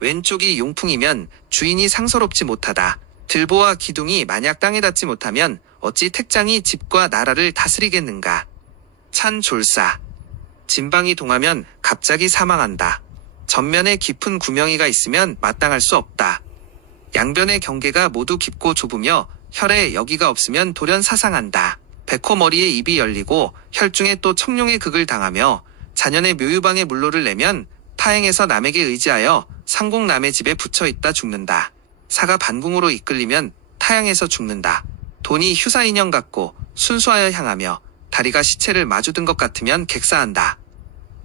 왼쪽이 용풍이면 주인이 상서롭지 못하다. 들보와 기둥이 만약 땅에 닿지 못하면 어찌 택장이 집과 나라를 다스리겠는가. 찬졸사. 진방이 동하면 갑자기 사망한다. 전면에 깊은 구명이가 있으면 마땅할 수 없다. 양변의 경계가 모두 깊고 좁으며 혈에 여기가 없으면 돌연 사상한다. 백호머리에 입이 열리고 혈중에 또 청룡의 극을 당하며 자년의 묘유방에 물로를 내면 타행에서 남에게 의지하여 상공 남의 집에 붙여있다 죽는다. 사가 반궁으로 이끌리면 타양에서 죽는다. 돈이 휴사인형 같고 순수하여 향하며 다리가 시체를 마주든 것 같으면 객사한다.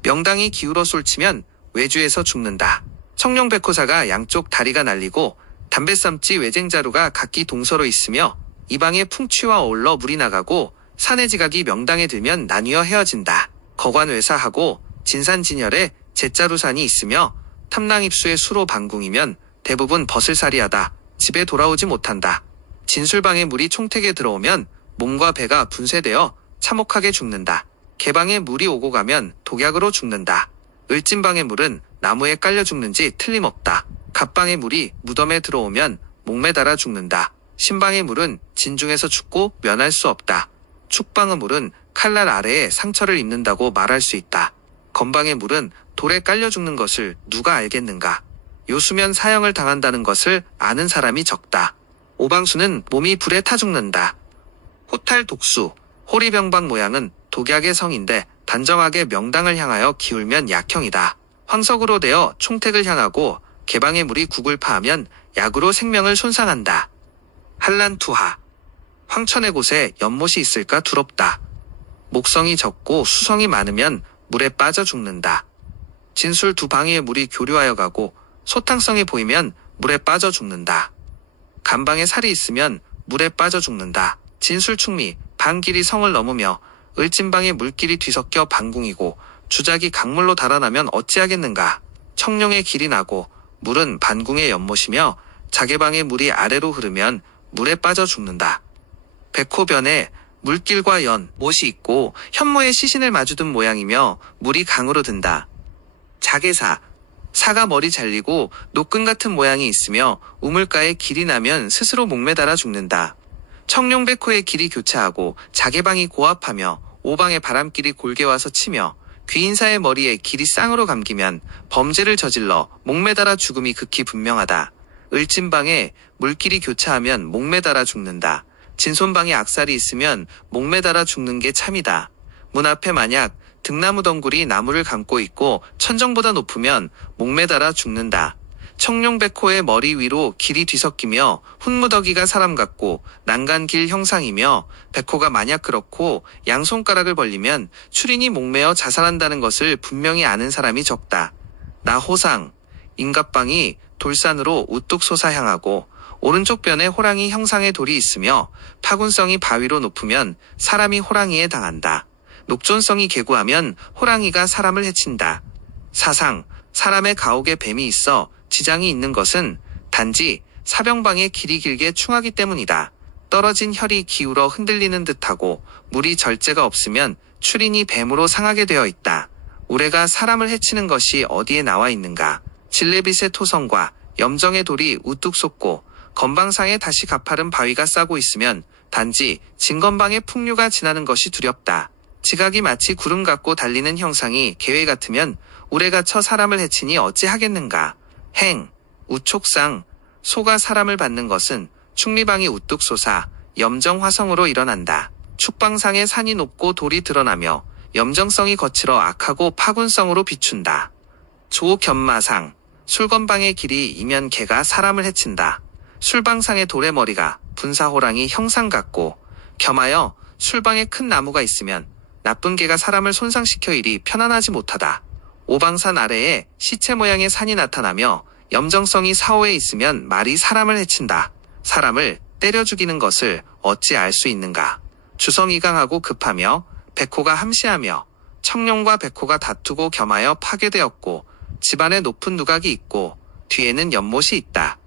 명당이 기울어 쏠치면 외주에서 죽는다. 청룡백호사가 양쪽 다리가 날리고 담배쌈지 외쟁자루가 각기 동서로 있으며 이방의 풍취와 어울러 물이 나가고 산의 지각이 명당에 들면 나뉘어 헤어진다. 거관외사하고 진산진열에 제자루산이 있으며 탐낭입수의 수로 반궁이면 대부분 벗을살이하다. 집에 돌아오지 못한다. 진술방에 물이 총택에 들어오면 몸과 배가 분쇄되어 참혹하게 죽는다. 개방에 물이 오고 가면 독약으로 죽는다. 을진방의 물은 나무에 깔려 죽는지 틀림없다. 갑방의 물이 무덤에 들어오면 목매달아 죽는다. 신방의 물은 진중에서 죽고 면할 수 없다. 축방의 물은 칼날 아래에 상처를 입는다고 말할 수 있다. 건방의 물은 돌에 깔려 죽는 것을 누가 알겠는가. 요수면 사형을 당한다는 것을 아는 사람이 적다. 오방수는 몸이 불에 타 죽는다. 호탈 독수. 호리병방 모양은 독약의 성인데 단정하게 명당을 향하여 기울면 약형이다. 황석으로 되어 총택을 향하고 개방의 물이 국을 파하면 약으로 생명을 손상한다. 한란투하. 황천의 곳에 연못이 있을까 두렵다. 목성이 적고 수성이 많으면 물에 빠져 죽는다. 진술 두 방위의 물이 교류하여 가고 소탕성이 보이면 물에 빠져 죽는다. 간방에 살이 있으면 물에 빠져 죽는다. 진술충미, 방길이 성을 넘으며 을진방의 물길이 뒤섞여 방궁이고 주작이 강물로 달아나면 어찌하겠는가. 청룡의 길이 나고 물은 반궁의 연못이며 자개방의 물이 아래로 흐르면 물에 빠져 죽는다. 백호변에 물길과 연못이 있고 현모의 시신을 마주든 모양이며 물이 강으로 든다. 자개사. 사가 머리 잘리고 노끈 같은 모양이 있으며 우물가에 길이 나면 스스로 목매달아 죽는다. 청룡백호의 길이 교차하고 자개방이 고압하며 오방의 바람길이 골게 와서 치며 귀인사의 머리에 길이 쌍으로 감기면 범죄를 저질러 목매달아 죽음이 극히 분명하다. 을진방에 물길이 교차하면 목매달아 죽는다. 진손방에 악살이 있으면 목매달아 죽는 게 참이다. 문 앞에 만약 등나무 덩굴이 나무를 감고 있고 천정보다 높으면 목매달아 죽는다. 청룡백호의 머리 위로 길이 뒤섞이며 훈무더기가 사람 같고 난간길 형상이며 백호가 만약 그렇고 양손가락을 벌리면 추린이 목매어 자살한다는 것을 분명히 아는 사람이 적다. 나호상. 인갑방이 돌산으로 우뚝 솟아향하고 오른쪽 변에 호랑이 형상의 돌이 있으며 파군성이 바위로 높으면 사람이 호랑이에 당한다. 녹존성이 개구하면 호랑이가 사람을 해친다. 사상. 사람의 가옥에 뱀이 있어 지장이 있는 것은 단지 사병방의 길이 길게 충하기 때문이다. 떨어진 혈이 기울어 흔들리는 듯하고 물이 절제가 없으면 추린이 뱀으로 상하게 되어 있다. 우레가 사람을 해치는 것이 어디에 나와 있는가. 진레빗의 토성과 염정의 돌이 우뚝 솟고 건방상에 다시 가파른 바위가 싸고 있으면 단지 진건방의 풍류가 지나는 것이 두렵다. 지각이 마치 구름 같고 달리는 형상이 계획 같으면 우레가 쳐 사람을 해치니 어찌하겠는가. 행. 우촉상. 소가 사람을 받는 것은 충리방이 우뚝 솟아 염정화성으로 일어난다. 축방상의 산이 높고 돌이 드러나며 염정성이 거칠어 악하고 파군성으로 비춘다. 조겸마상, 술건방의 길이 이면 개가 사람을 해친다. 술방상의 돌의 머리가 분사호랑이 형상 같고 겸하여 술방에 큰 나무가 있으면 나쁜 개가 사람을 손상시켜 일이 편안하지 못하다. 오방산 아래에 시체 모양의 산이 나타나며 염정성이 사호에 있으면 말이 사람을 해친다. 사람을 때려 죽이는 것을 어찌 알 수 있는가. 주성이 강하고 급하며 백호가 함시하며 청룡과 백호가 다투고 겸하여 파괴되었고 집안에 높은 누각이 있고 뒤에는 연못이 있다.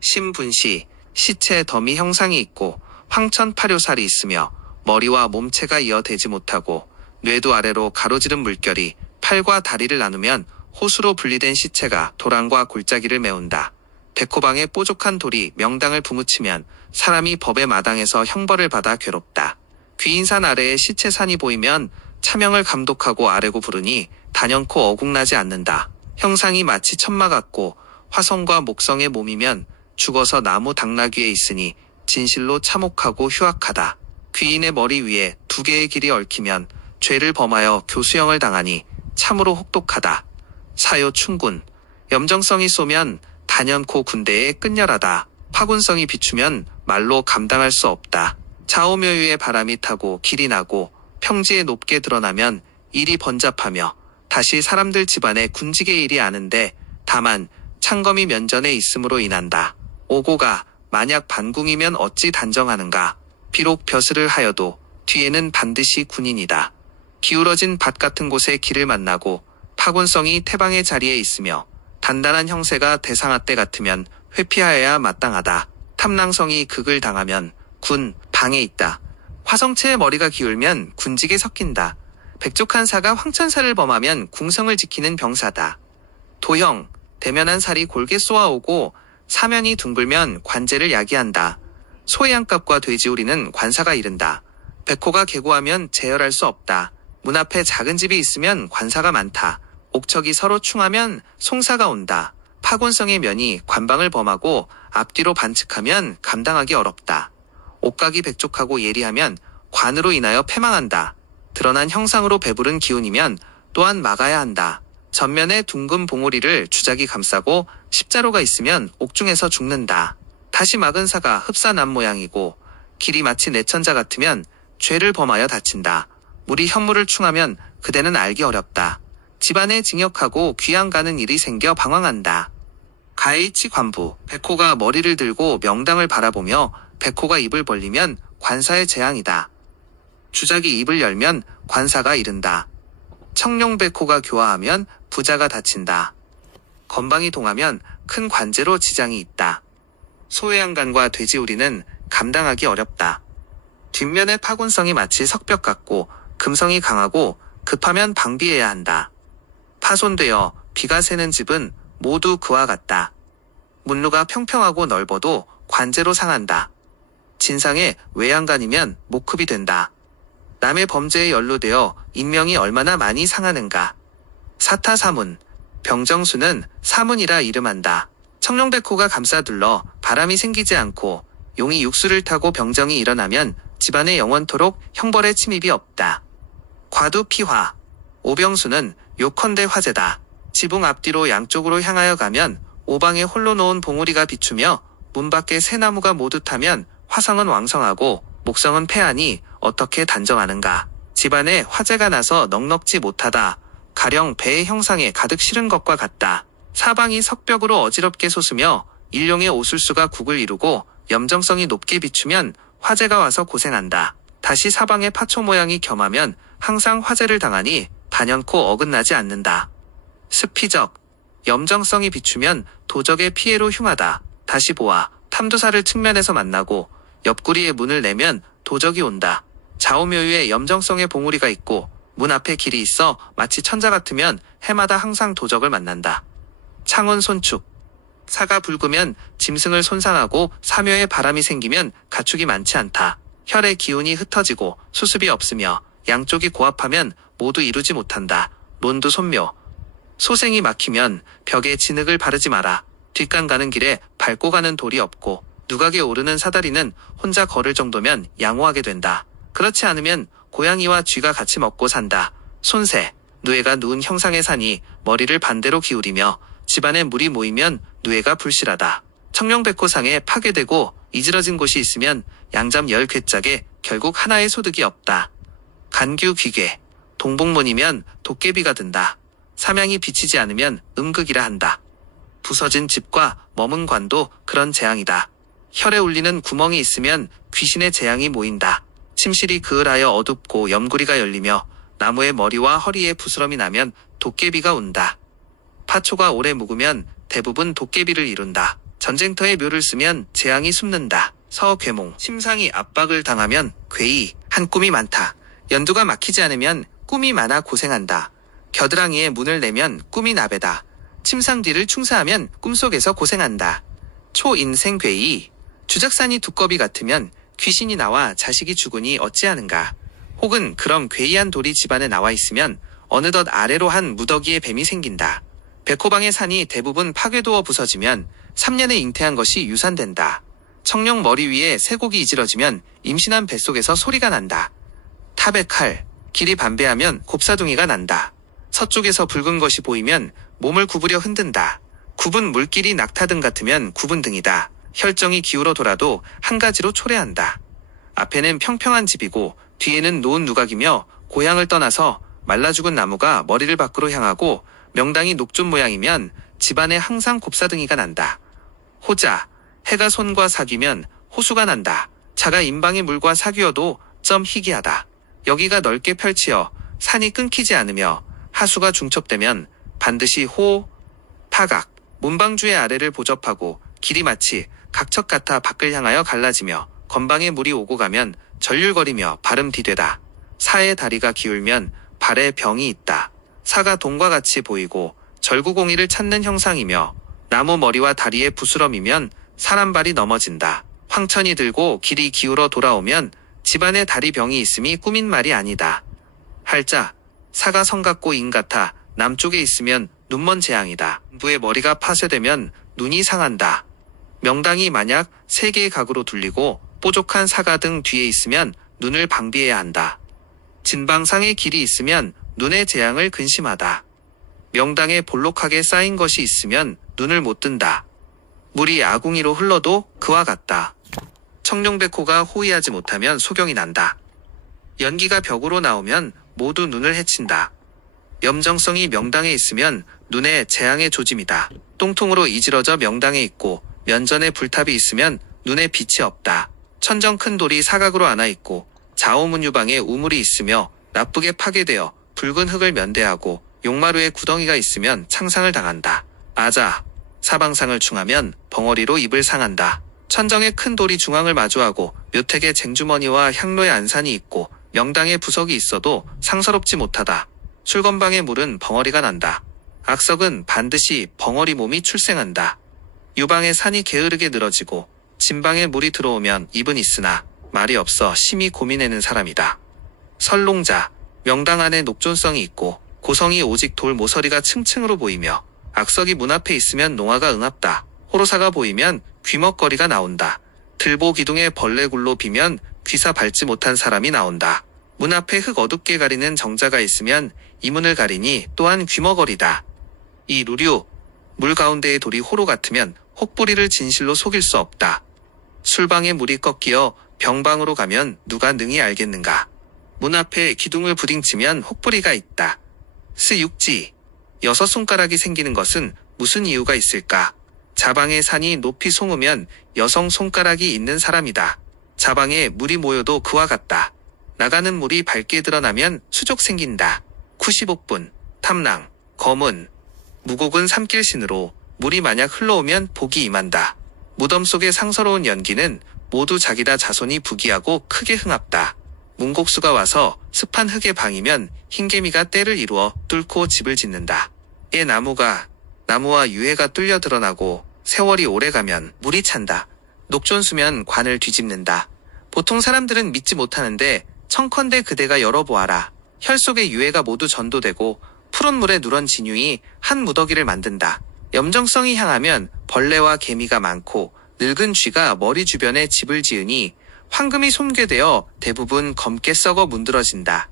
신분시, 시체에 더미 형상이 있고 황천파료살이 있으며 머리와 몸체가 이어대지 못하고 뇌도 아래로 가로지른 물결이 팔과 다리를 나누면 호수로 분리된 시체가 도랑과 골짜기를 메운다. 백호방에 뽀족한 돌이 명당을 부무치면 사람이 법의 마당에서 형벌을 받아 괴롭다. 귀인산 아래에 시체산이 보이면 차명을 감독하고 아래고 부르니 단연코 어국나지 않는다. 형상이 마치 천마 같고 화성과 목성의 몸이면 죽어서 나무 당나귀에 있으니 진실로 참혹하고 휴악하다. 귀인의 머리 위에 두 개의 길이 얽히면 죄를 범하여 교수형을 당하니 참으로 혹독하다. 사요 충군, 염정성이 쏘면 단연코 군대에 끝렬하다. 파군성이 비추면 말로 감당할 수 없다. 좌우묘유의 바람이 타고 길이 나고 평지에 높게 드러나면 일이 번잡하며 다시 사람들 집안에 군직의 일이 아는데 다만 창검이 면전에 있음으로 인한다. 오고가 만약 반궁이면 어찌 단정하는가. 비록 벼슬을 하여도 뒤에는 반드시 군인이다. 기울어진 밭 같은 곳에 길을 만나고 파군성이 태방의 자리에 있으며 단단한 형세가 대상아떼 같으면 회피하여야 마땅하다. 탐낭성이 극을 당하면 군, 방에 있다. 화성체의 머리가 기울면 군직에 섞인다. 백족한사가 황천사를 범하면 궁성을 지키는 병사다. 도형, 대면한 살이 골게 쏘아오고 사면이 둥글면 관제를 야기한다. 소의 양값과 돼지우리는 관사가 이른다. 백호가 계고하면 제열할 수 없다. 문 앞에 작은 집이 있으면 관사가 많다. 옥척이 서로 충하면 송사가 온다. 파곤성의 면이 관방을 범하고 앞뒤로 반측하면 감당하기 어렵다. 옥각이 백족하고 예리하면 관으로 인하여 패망한다. 드러난 형상으로 배부른 기운이면 또한 막아야 한다. 전면에 둥근 봉우리를 주작이 감싸고 십자로가 있으면 옥중에서 죽는다. 다시 막은 사가 흡사난 모양이고 길이 마치 내천자 같으면 죄를 범하여 다친다. 물이 현물을 충하면 그대는 알기 어렵다. 집안에 징역하고 귀양 가는 일이 생겨 방황한다. 가해이치 관부, 백호가 머리를 들고 명당을 바라보며 백호가 입을 벌리면 관사의 재앙이다. 주작이 입을 열면 관사가 이른다. 청룡백호가 교화하면 부자가 다친다. 건방이 동하면 큰 관제로 지장이 있다. 소외양간과 돼지우리는 감당하기 어렵다. 뒷면의 파군성이 마치 석벽 같고 금성이 강하고 급하면 방비해야 한다. 파손되어 비가 새는 집은 모두 그와 같다. 문루가 평평하고 넓어도 관제로 상한다. 진상에 외양간이면 목흡이 된다. 남의 범죄에 연루되어 인명이 얼마나 많이 상하는가. 사타사문, 병정수는 사문이라 이름한다. 청룡백호가 감싸둘러 바람이 생기지 않고 용이 육수를 타고 병정이 일어나면 집안에 영원토록 형벌의 침입이 없다. 과두피화, 오병수는 요컨대 화재다. 지붕 앞뒤로 양쪽으로 향하여 가면 오방에 홀로 놓은 봉우리가 비추며 문 밖에 새 나무가 모두 타면 화성은 왕성하고 목성은 패하니 어떻게 단정하는가. 집안에 화재가 나서 넉넉지 못하다. 가령 배의 형상에 가득 실은 것과 같다. 사방이 석벽으로 어지럽게 솟으며 일용의 오술수가 국을 이루고 염정성이 높게 비추면 화재가 와서 고생한다. 다시 사방의 파초 모양이 겸하면 항상 화재를 당하니 단연코 어긋나지 않는다. 습피적, 염정성이 비추면 도적의 피해로 흉하다. 다시 보아 탐두사를 측면에서 만나고 옆구리에 문을 내면 도적이 온다. 좌우묘유에 염정성의 봉우리가 있고 문 앞에 길이 있어 마치 천자 같으면 해마다 항상 도적을 만난다. 창원 손축, 사가 붉으면 짐승을 손상하고 사묘에 바람이 생기면 가축이 많지 않다. 혈의 기운이 흩어지고 수습이 없으며 양쪽이 고합하면 모두 이루지 못한다. 론두 손묘, 소생이 막히면 벽에 진흙을 바르지 마라. 뒷간 가는 길에 밟고 가는 돌이 없고 누각에 오르는 사다리는 혼자 걸을 정도면 양호하게 된다. 그렇지 않으면 고양이와 쥐가 같이 먹고 산다. 손새, 누에가 누운 형상의 산이 머리를 반대로 기울이며 집안에 물이 모이면 누에가 불실하다. 청룡백호상에 파괴되고 이지러진 곳이 있으면 양잠 10궤짝에 결국 하나의 소득이 없다. 간규 귀괴, 동복문이면 도깨비가 든다. 삼양이 비치지 않으면 음극이라 한다. 부서진 집과 머문 관도 그런 재앙이다. 혈에 울리는 구멍이 있으면 귀신의 재앙이 모인다. 침실이 그을하여 어둡고 염구리가 열리며 나무의 머리와 허리에 부스럼이 나면 도깨비가 운다. 파초가 오래 묵으면 대부분 도깨비를 이룬다. 전쟁터에 묘를 쓰면 재앙이 숨는다. 서괴몽, 심상이 압박을 당하면 괴이, 한 꿈이 많다. 연두가 막히지 않으면 꿈이 많아 고생한다. 겨드랑이에 문을 내면 꿈이 나배다. 침상 뒤를 충사하면 꿈속에서 고생한다. 초인생 괴이, 주작산이 두꺼비 같으면 귀신이 나와 자식이 죽으니 어찌하는가. 혹은 그럼 괴이한 돌이 집안에 나와 있으면 어느덧 아래로 한 무더기의 뱀이 생긴다. 백호방의 산이 대부분 파괴도어 부서지면 3년에 잉태한 것이 유산된다. 청룡 머리 위에 쇠고기 이지러지면 임신한 뱃속에서 소리가 난다. 탑의 칼, 길이 반배하면 곱사둥이가 난다. 서쪽에서 붉은 것이 보이면 몸을 구부려 흔든다. 굽은 물길이 낙타등 같으면 굽은 등이다. 혈정이 기울어 돌아도 한 가지로 초래한다. 앞에는 평평한 집이고 뒤에는 노은 누각이며 고향을 떠나서 말라 죽은 나무가 머리를 밖으로 향하고 명당이 녹존 모양이면 집안에 항상 곱사등이가 난다. 호자, 해가 손과 사귀면 호수가 난다. 자가 임방의 물과 사귀어도 점 희귀하다. 여기가 넓게 펼치어 산이 끊기지 않으며 하수가 중첩되면 반드시 호, 파각, 문방주의 아래를 보접하고 길이 마치 각척 같아 밖을 향하여 갈라지며 건방에 물이 오고 가면 전율거리며 발음 디되다. 사의 다리가 기울면 발에 병이 있다. 사가 동과 같이 보이고 절구공이를 찾는 형상이며 나무 머리와 다리에 부스럼이면 사람 발이 넘어진다. 황천이 들고 길이 기울어 돌아오면 집안에 다리 병이 있음이 꾸민 말이 아니다. 할자, 사가 성 같고 인 같아 남쪽에 있으면 눈먼 재앙이다. 부의 머리가 파쇄되면 눈이 상한다. 명당이 만약 3개의 각으로 둘리고 뽀족한 사가 등 뒤에 있으면 눈을 방비해야 한다. 진방상의 길이 있으면 눈의 재앙을 근심하다. 명당에 볼록하게 쌓인 것이 있으면 눈을 못 뜬다. 물이 아궁이로 흘러도 그와 같다. 청룡백호가 호위하지 못하면 소경이 난다. 연기가 벽으로 나오면 모두 눈을 해친다. 염정성이 명당에 있으면 눈에 재앙의 조짐이다. 똥통으로 이지러져 명당에 있고 면전에 불탑이 있으면 눈에 빛이 없다. 천정 큰 돌이 사각으로 안아 있고 좌우문유방에 우물이 있으며 나쁘게 파괴되어 붉은 흙을 면대하고 용마루에 구덩이가 있으면 창상을 당한다. 아자, 사방상을 충하면 벙어리로 입을 상한다. 천정에 큰 돌이 중앙을 마주하고 묘택에 쟁주머니와 향로의 안산이 있고 명당에 부석이 있어도 상서롭지 못하다. 술건방의 물은 벙어리가 난다. 악석은 반드시 벙어리 몸이 출생한다. 유방의 산이 게으르게 늘어지고 진방에 물이 들어오면 입은 있으나 말이 없어 심히 고민해는 사람이다. 설롱자, 명당 안에 녹존성이 있고 고성이 오직 돌 모서리가 층층으로 보이며 악석이 문 앞에 있으면 농아가 응합다. 호로사가 보이면 귀먹거리가 나온다. 들보 기둥에 벌레 굴로 비면 귀사 밟지 못한 사람이 나온다. 문 앞에 흙 어둡게 가리는 정자가 있으면 이 문을 가리니 또한 귀머거리다. 이 루류, 물 가운데의 돌이 호로 같으면 혹부리를 진실로 속일 수 없다. 술방에 물이 꺾이어 병방으로 가면 누가 능히 알겠는가. 문 앞에 기둥을 부딩치면 혹부리가 있다. 스육지, 6손가락이 생기는 것은 무슨 이유가 있을까? 자방의 산이 높이 송으면 여성 손가락이 있는 사람이다. 자방에 물이 모여도 그와 같다. 나가는 물이 밝게 드러나면 수족 생긴다. 쿠시복분, 탐랑, 검은, 무곡은 삼길신으로 물이 만약 흘러오면 복이 임한다. 무덤 속의 상서로운 연기는 모두 자기다 자손이 부귀하고 크게 흥합다. 문곡수가 와서 습한 흙에 방이면 흰개미가 때를 이루어 뚫고 집을 짓는다. 애 나무와 유해가 뚫려 드러나고 세월이 오래가면 물이 찬다. 녹존수면 관을 뒤집는다. 보통 사람들은 믿지 못하는데 청컨대 그대가 열어보아라. 혈 속의 유해가 모두 전도되고 푸른 물에 누런 진유이 한 무더기를 만든다. 염정성이 향하면 벌레와 개미가 많고 늙은 쥐가 머리 주변에 집을 지으니 황금이 솜괴되어 대부분 검게 썩어 문드러진다.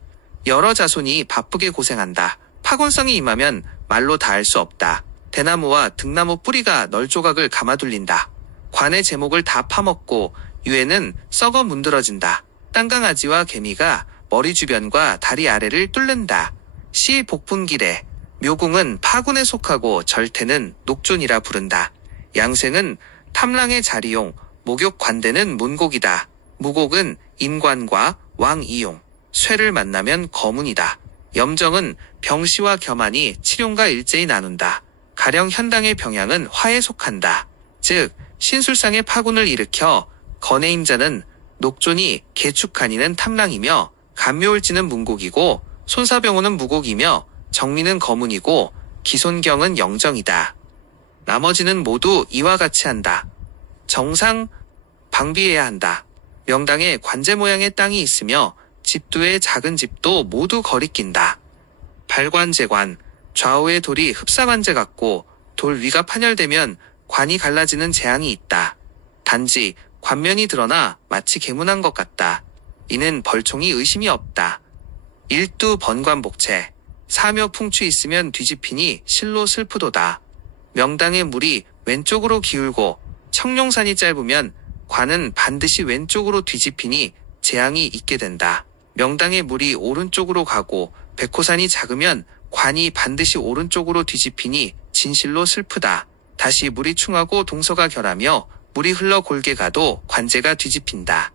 여러 자손이 바쁘게 고생한다. 파곤성이 임하면 말로 다 할 수 없다. 대나무와 등나무 뿌리가 널조각을 감아둘린다. 관의 제목을 다 파먹고 유해는 썩어 문드러진다. 땅강아지와 개미가 머리 주변과 다리 아래를 뚫는다. 시 복분기래. 묘궁은 파군에 속하고 절태는 녹존이라 부른다. 양생은 탐랑의 자리용, 목욕 관대는 문곡이다. 무곡은 인관과 왕이용, 쇠를 만나면 거문이다. 염정은 병시와 겸하니 칠용과 일제히 나눈다. 가령 현당의 병양은 화에 속한다. 즉 신술상의 파군을 일으켜 거내임자는 녹존이 개축간이는 탐랑이며 간묘을지는 문곡이고 손사병호는 무곡이며 정리는 거문이고 기손경은 영정이다. 나머지는 모두 이와 같이 한다. 정상 방비해야 한다. 명당에 관제 모양의 땅이 있으며 집두의 작은 집도 모두 거리낀다. 발관제관, 좌우의 돌이 흡사관제 같고 돌 위가 판열되면 관이 갈라지는 재앙이 있다. 단지 관면이 드러나 마치 개문한 것 같다. 이는 벌총이 의심이 없다. 일두 번관복체, 사묘 풍추 있으면 뒤집히니 실로 슬프도다. 명당의 물이 왼쪽으로 기울고 청룡산이 짧으면 관은 반드시 왼쪽으로 뒤집히니 재앙이 있게 된다. 명당의 물이 오른쪽으로 가고 백호산이 작으면 관이 반드시 오른쪽으로 뒤집히니 진실로 슬프다. 다시 물이 충하고 동서가 결하며 물이 흘러 골게 가도 관제가 뒤집힌다.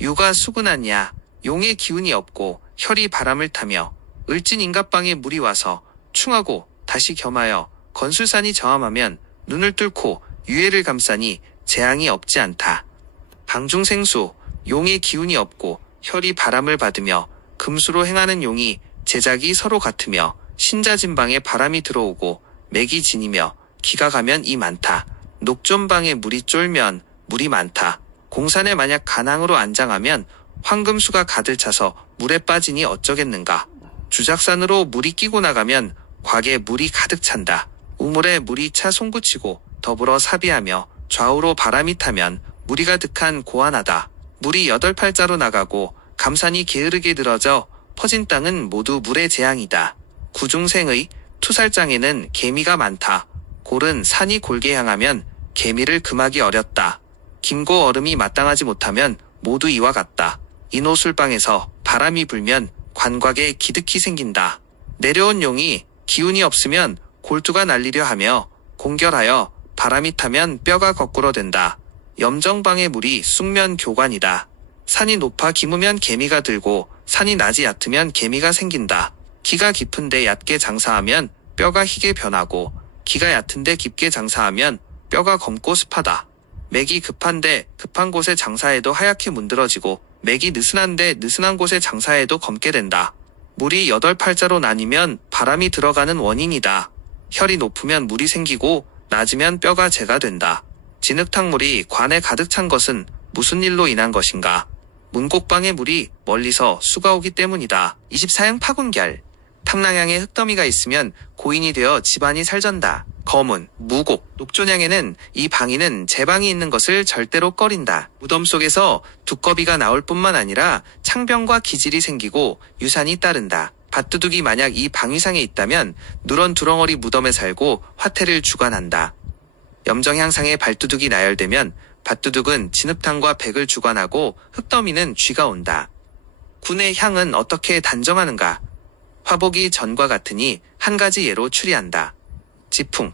유가 수근하냐, 용의 기운이 없고 혈이 바람을 타며 을진 인갑방에 물이 와서 충하고 다시 겸하여 건술산이 저함하면 눈을 뚫고 유해를 감싸니 재앙이 없지 않다. 방중생수, 용의 기운이 없고 혈이 바람을 받으며 금수로 행하는 용이 제작이 서로 같으며 신자진방에 바람이 들어오고 맥이 지니며 기가 가면 이 많다. 녹존방에 물이 쫄면 물이 많다. 공산에 만약 간항으로 안장하면 황금수가 가득 차서 물에 빠지니 어쩌겠는가. 주작산으로 물이 끼고 나가면 곽에 물이 가득 찬다. 우물에 물이 차 송구치고 더불어 사비하며 좌우로 바람이 타면 물이 가득한 고안하다. 물이 8팔자로 나가고 감산이 게으르게 늘어져 퍼진 땅은 모두 물의 재앙이다. 구중생의 투살장에는 개미가 많다. 골은 산이 골게 향하면 개미를 금하기 어렵다. 김고 얼음이 마땅하지 못하면 모두 이와 같다. 인호술방에서 바람이 불면 관곽에 기득히 생긴다. 내려온 용이 기운이 없으면 골두가 날리려 하며 공결하여 바람이 타면 뼈가 거꾸로 된다. 염정방의 물이 쑥면 교관이다. 산이 높아 기무면 개미가 들고 산이 낮이 얕으면 개미가 생긴다. 기가 깊은데 얕게 장사하면 뼈가 희게 변하고 기가 얕은데 깊게 장사하면 뼈가 검고 습하다. 맥이 급한데 급한 곳에 장사해도 하얗게 문드러지고 맥이 느슨한데 느슨한 곳에 장사해도 검게 된다. 물이 8팔자로 나뉘면 바람이 들어가는 원인이다. 혈이 높으면 물이 생기고 낮으면 뼈가 재가 된다. 진흙탕물이 관에 가득 찬 것은 무슨 일로 인한 것인가? 문곡방의 물이 멀리서 수가 오기 때문이다. 24형 파군결. 탐랑향에 흙더미가 있으면 고인이 되어 집안이 살전다. 거문, 무곡, 녹존향에는 이 방이는 제방이 있는 것을 절대로 꺼린다. 무덤 속에서 두꺼비가 나올 뿐만 아니라 창병과 기질이 생기고 유산이 따른다. 밭두둑이 만약 이 방위상에 있다면 누런 두렁어리 무덤에 살고 화태를 주관한다. 염정향상에 발두둑이 나열되면 밭두둑은 진흙탕과 백을 주관하고 흙더미는 쥐가 온다. 군의 향은 어떻게 단정하는가? 화복이 전과 같으니 한 가지 예로 추리한다. 지풍.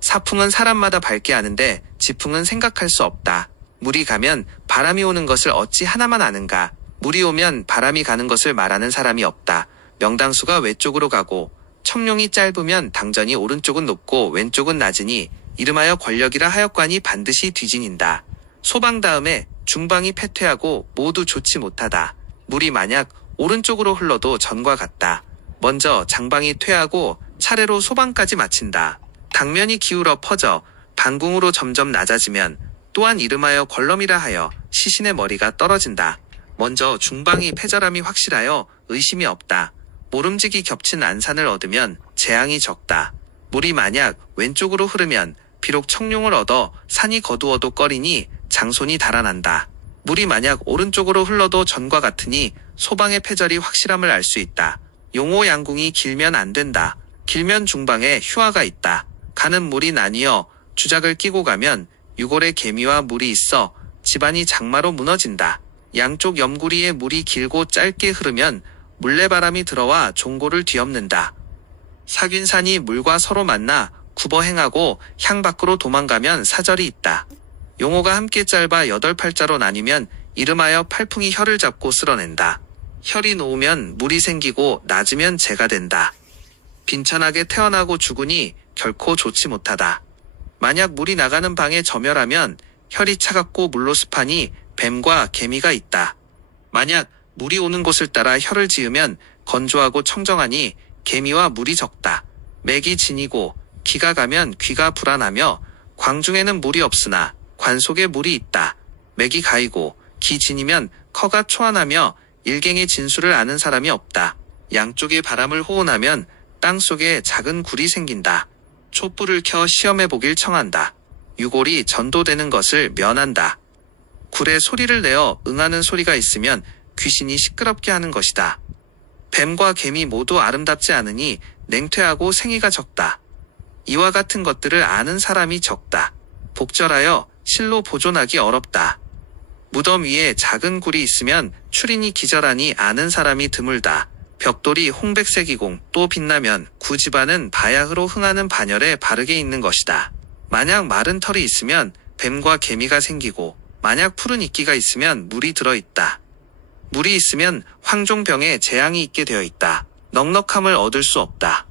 사풍은 사람마다 밝게 아는데 지풍은 생각할 수 없다. 물이 가면 바람이 오는 것을 어찌 하나만 아는가? 물이 오면 바람이 가는 것을 말하는 사람이 없다. 명당수가 외쪽으로 가고 청룡이 짧으면 당전이 오른쪽은 높고 왼쪽은 낮으니 이름하여 권력이라 하역관이 반드시 뒤지닌다. 소방 다음에 중방이 패퇴하고 모두 좋지 못하다. 물이 만약 오른쪽으로 흘러도 전과 같다. 먼저 장방이 퇴하고 차례로 소방까지 마친다. 당면이 기울어 퍼져 반궁으로 점점 낮아지면 또한 이름하여 권럼이라 하여 시신의 머리가 떨어진다. 먼저 중방이 패절함이 확실하여 의심이 없다. 모름지기 겹친 안산을 얻으면 재앙이 적다. 물이 만약 왼쪽으로 흐르면 비록 청룡을 얻어 산이 거두어도 꺼리니 장손이 달아난다. 물이 만약 오른쪽으로 흘러도 전과 같으니 소방의 패절이 확실함을 알 수 있다. 용호 양궁이 길면 안 된다. 길면 중방에 휴화가 있다. 가는 물이 나뉘어 주작을 끼고 가면 유골에 개미와 물이 있어 집안이 장마로 무너진다. 양쪽 옆구리에 물이 길고 짧게 흐르면 물레바람이 들어와 종고를 뒤엎는다. 사귄산이 물과 서로 만나 굽어 행하고 향 밖으로 도망가면 사절이 있다. 용호가 함께 짧아 8팔자로 나뉘면 이름하여 팔풍이 혀를 잡고 쓸어낸다. 혈이 놓으면 물이 생기고 낮으면 재가 된다. 빈천하게 태어나고 죽으니 결코 좋지 못하다. 만약 물이 나가는 방에 점혈하면 혈이 차갑고 물로 습하니 뱀과 개미가 있다. 만약 물이 오는 곳을 따라 혈을 지으면 건조하고 청정하니 개미와 물이 적다. 맥이 진이고 기가 가면 귀가 불안하며 광중에는 물이 없으나 관 속에 물이 있다. 맥이 가이고 기 진이면 커가 초안하며 일갱의 진수를 아는 사람이 없다. 양쪽에 바람을 호운하면 땅 속에 작은 굴이 생긴다. 촛불을 켜 시험해 보길 청한다. 유골이 전도되는 것을 면한다. 굴에 소리를 내어 응하는 소리가 있으면 귀신이 시끄럽게 하는 것이다. 뱀과 개미 모두 아름답지 않으니 냉퇴하고 생이가 적다. 이와 같은 것들을 아는 사람이 적다. 복절하여 실로 보존하기 어렵다. 무덤 위에 작은 굴이 있으면 추린이 기절하니 아는 사람이 드물다. 벽돌이 홍백색이공 또 빛나면 구 집안은 바야흐로 흥하는 반열에 바르게 있는 것이다. 만약 마른 털이 있으면 뱀과 개미가 생기고 만약 푸른 이끼가 있으면 물이 들어있다. 물이 있으면 황종병에 재앙이 있게 되어 있다. 넉넉함을 얻을 수 없다.